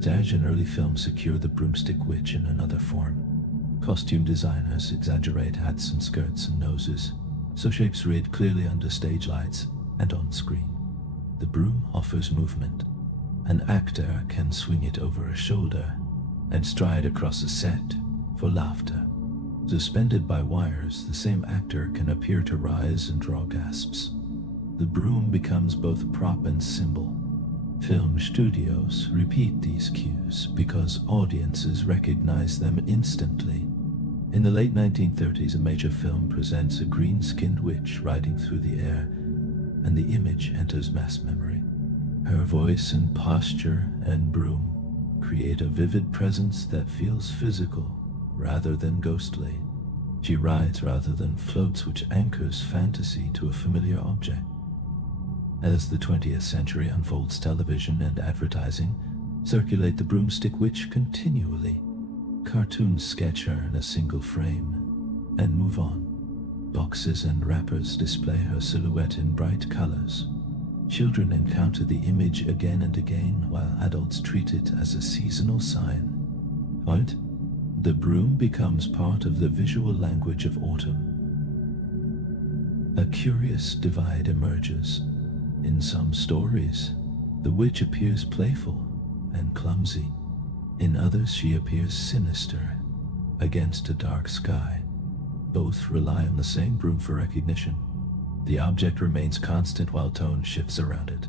Stage and early films secure the broomstick witch in another form. Costume designers exaggerate hats and skirts and noses, so shapes read clearly under stage lights and on screen. The broom offers movement. An actor can swing it over a shoulder and stride across a set for laughter. Suspended by wires, the same actor can appear to rise and draw gasps. The broom becomes both prop and symbol. Film studios repeat these cues because audiences recognize them instantly. In the late 1930s, a major film presents a green-skinned witch riding through the air, and the image enters mass memory. Her voice and posture and broom create a vivid presence that feels physical rather than ghostly. She rides rather than floats, which anchors fantasy to a familiar object. As the 20th century unfolds, television and advertising circulate the broomstick witch continually. Cartoons sketch her in a single frame and move on. Boxes and wrappers display her silhouette in bright colors. Children encounter the image again and again, while adults treat it as a seasonal sign. Right? The broom becomes part of the visual language of autumn. A curious divide emerges. In some stories, the witch appears playful and clumsy. In others, she appears sinister against a dark sky. Both rely on the same broom for recognition. The object remains constant while tone shifts around it.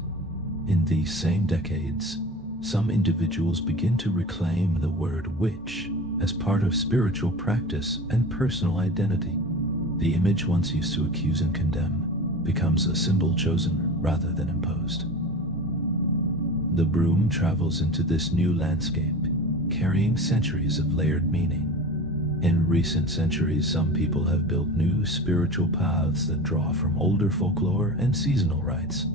In these same decades, some individuals begin to reclaim the word witch as part of spiritual practice and personal identity. The image once used to accuse and condemn becomes a symbol chosen rather than imposed. The broom travels into this new landscape, carrying centuries of layered meaning. In recent centuries, some people have built new spiritual paths that draw from older folklore and seasonal rites.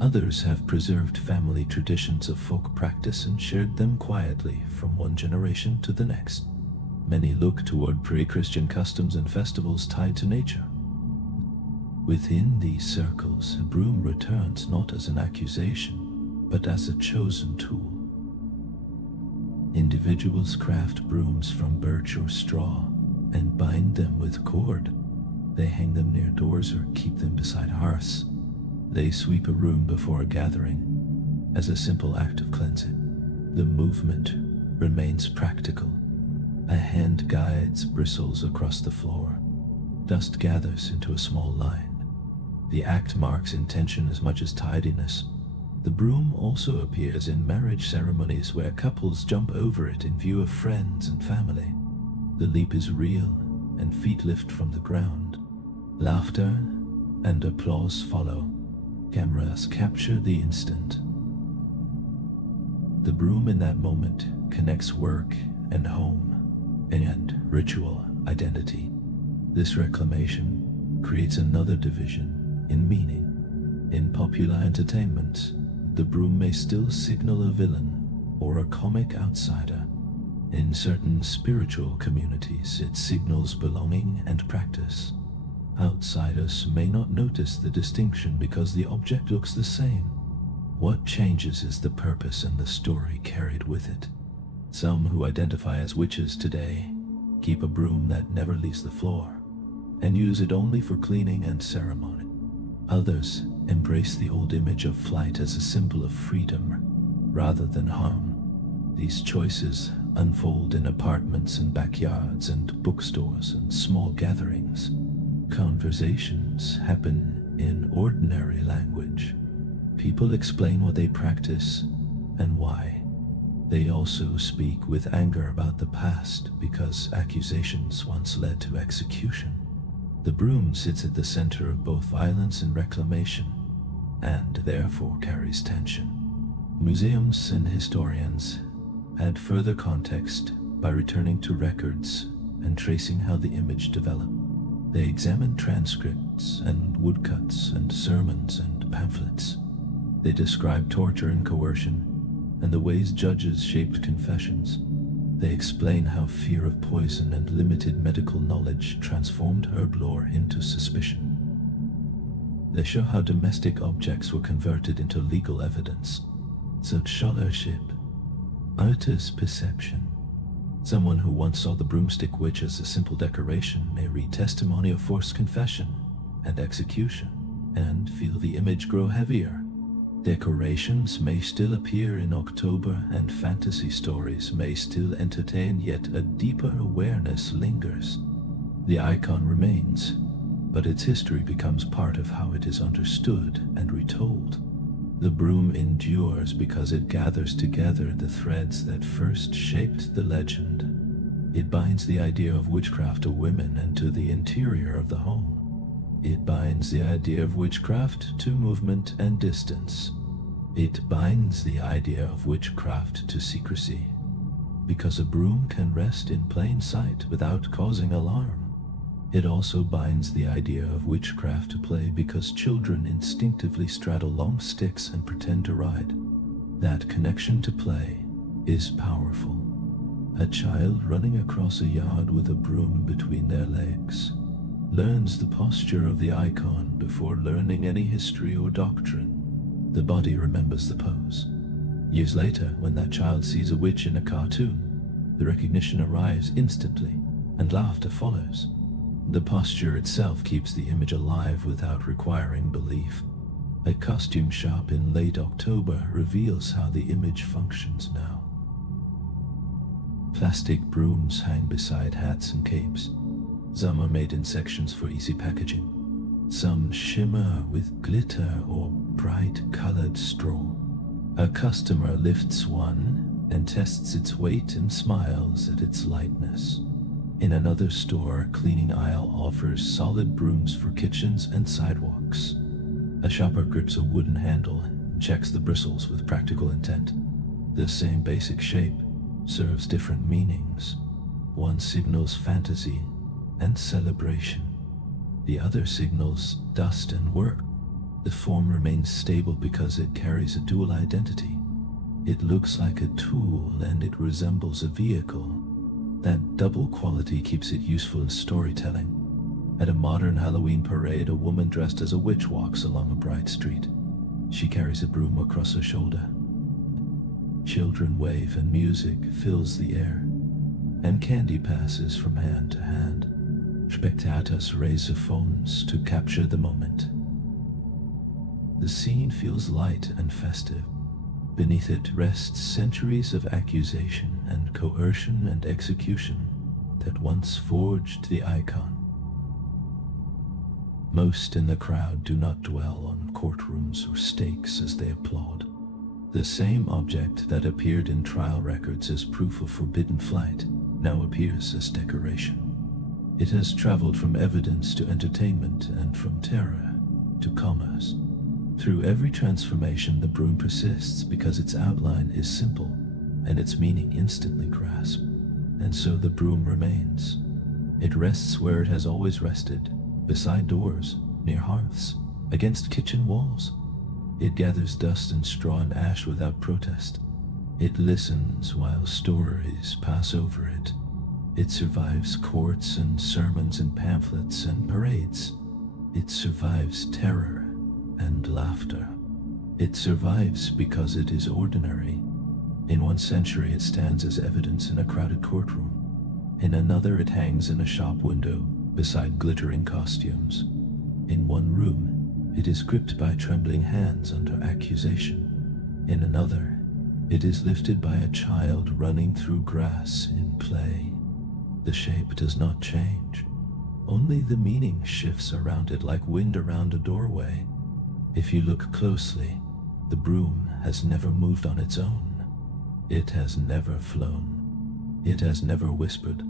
Others have preserved family traditions of folk practice and shared them quietly from one generation to the next. Many look toward pre-Christian customs and festivals tied to nature. Within these circles, a broom returns not as an accusation, but as a chosen tool. Individuals craft brooms from birch or straw and bind them with cord. They hang them near doors or keep them beside hearths. They sweep a room before a gathering as a simple act of cleansing. The movement remains practical. A hand guides bristles across the floor. Dust gathers into a small line. The act marks intention as much as tidiness. The broom also appears in marriage ceremonies where couples jump over it in view of friends and family. The leap is real, and feet lift from the ground. Laughter and applause follow. Cameras capture the instant. The broom in that moment connects work and home, and ritual identity. This reclamation creates another division in meaning. In popular entertainment, the broom may still signal a villain or a comic outsider. In certain spiritual communities, it signals belonging and practice. Outsiders may not notice the distinction because the object looks the same. What changes is the purpose and the story carried with it. Some who identify as witches today keep a broom that never leaves the floor and use it only for cleaning and ceremony. Others embrace the old image of flight as a symbol of freedom rather than harm. These choices unfold in apartments and backyards and bookstores and small gatherings. Conversations happen in ordinary language. People explain what they practice and why. They also speak with anger about the past because accusations once led to execution. The broom sits at the center of both violence and reclamation, and therefore carries tension. Museums and historians add further context by returning to records and tracing how the image developed. They examine transcripts and woodcuts and sermons and pamphlets. They describe torture and coercion and the ways judges shaped confessions. They explain how fear of poison and limited medical knowledge transformed herb lore into suspicion. They show how domestic objects were converted into legal evidence. Such scholarship alters perception. Someone who once saw the broomstick witch as a simple decoration may read testimony of forced confession and execution and feel the image grow heavier. Decorations may still appear in October and fantasy stories may still entertain, yet a deeper awareness lingers. The icon remains, but its history becomes part of how it is understood and retold. The broom endures because it gathers together the threads that first shaped the legend. It binds the idea of witchcraft to women and to the interior of the home. It binds the idea of witchcraft to movement and distance. It binds the idea of witchcraft to secrecy, because a broom can rest in plain sight without causing alarm. It also binds the idea of witchcraft to play because children instinctively straddle long sticks and pretend to ride. That connection to play is powerful. A child running across a yard with a broom between their legs learns the posture of the icon before learning any history or doctrine. The body remembers the pose. Years later, when that child sees a witch in a cartoon, the recognition arrives instantly, and laughter follows. The posture itself keeps the image alive without requiring belief. A costume shop in late October reveals how the image functions now. Plastic brooms hang beside hats and capes. Some are made in sections for easy packaging. Some shimmer with glitter or bright-colored straw. A customer lifts one and tests its weight and smiles at its lightness. In another store, a cleaning aisle offers solid brooms for kitchens and sidewalks. A shopper grips a wooden handle and checks the bristles with practical intent. The same basic shape serves different meanings. One signals fantasy and celebration. The other signals dust and work. The form remains stable because it carries a dual identity. It looks like a tool and it resembles a vehicle. That double quality keeps it useful in storytelling. At a modern Halloween parade, a woman dressed as a witch walks along a bright street. She carries a broom across her shoulder. Children wave and music fills the air, and candy passes from hand to hand. Spectators raise their phones to capture the moment. The scene feels light and festive. Beneath it rests centuries of accusation and coercion and execution that once forged the icon. Most in the crowd do not dwell on courtrooms or stakes as they applaud. The same object that appeared in trial records as proof of forbidden flight now appears as decoration. It has traveled from evidence to entertainment and from terror to commerce. Through every transformation, the broom persists because its outline is simple and its meaning instantly grasped. And so the broom remains. It rests where it has always rested, beside doors, near hearths, against kitchen walls. It gathers dust and straw and ash without protest. It listens while stories pass over it. It survives courts and sermons and pamphlets and parades. It survives terror and laughter. It survives because it is ordinary. In one century it stands as evidence in a crowded courtroom. In another it hangs in a shop window beside glittering costumes. In one room it is gripped by trembling hands under accusation. In another it is lifted by a child running through grass in play. The shape does not change. Only the meaning shifts around it like wind around a doorway. If you look closely, the broom has never moved on its own. It has never flown. It has never whispered.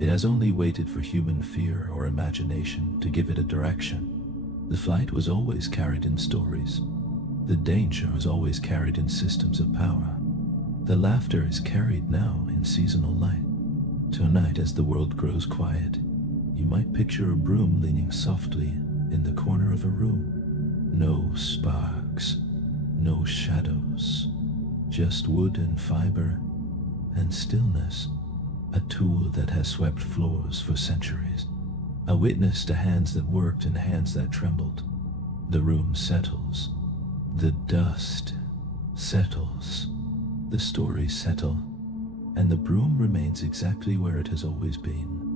It has only waited for human fear or imagination to give it a direction. The flight was always carried in stories. The danger was always carried in systems of power. The laughter is carried now in seasonal light. Tonight, as the world grows quiet, you might picture a broom leaning softly in the corner of a room. No sparks, no shadows, just wood and fiber and stillness. A tool that has swept floors for centuries. A witness to hands that worked and hands that trembled. The room settles. The dust settles. The stories settle. And the broom remains exactly where it has always been.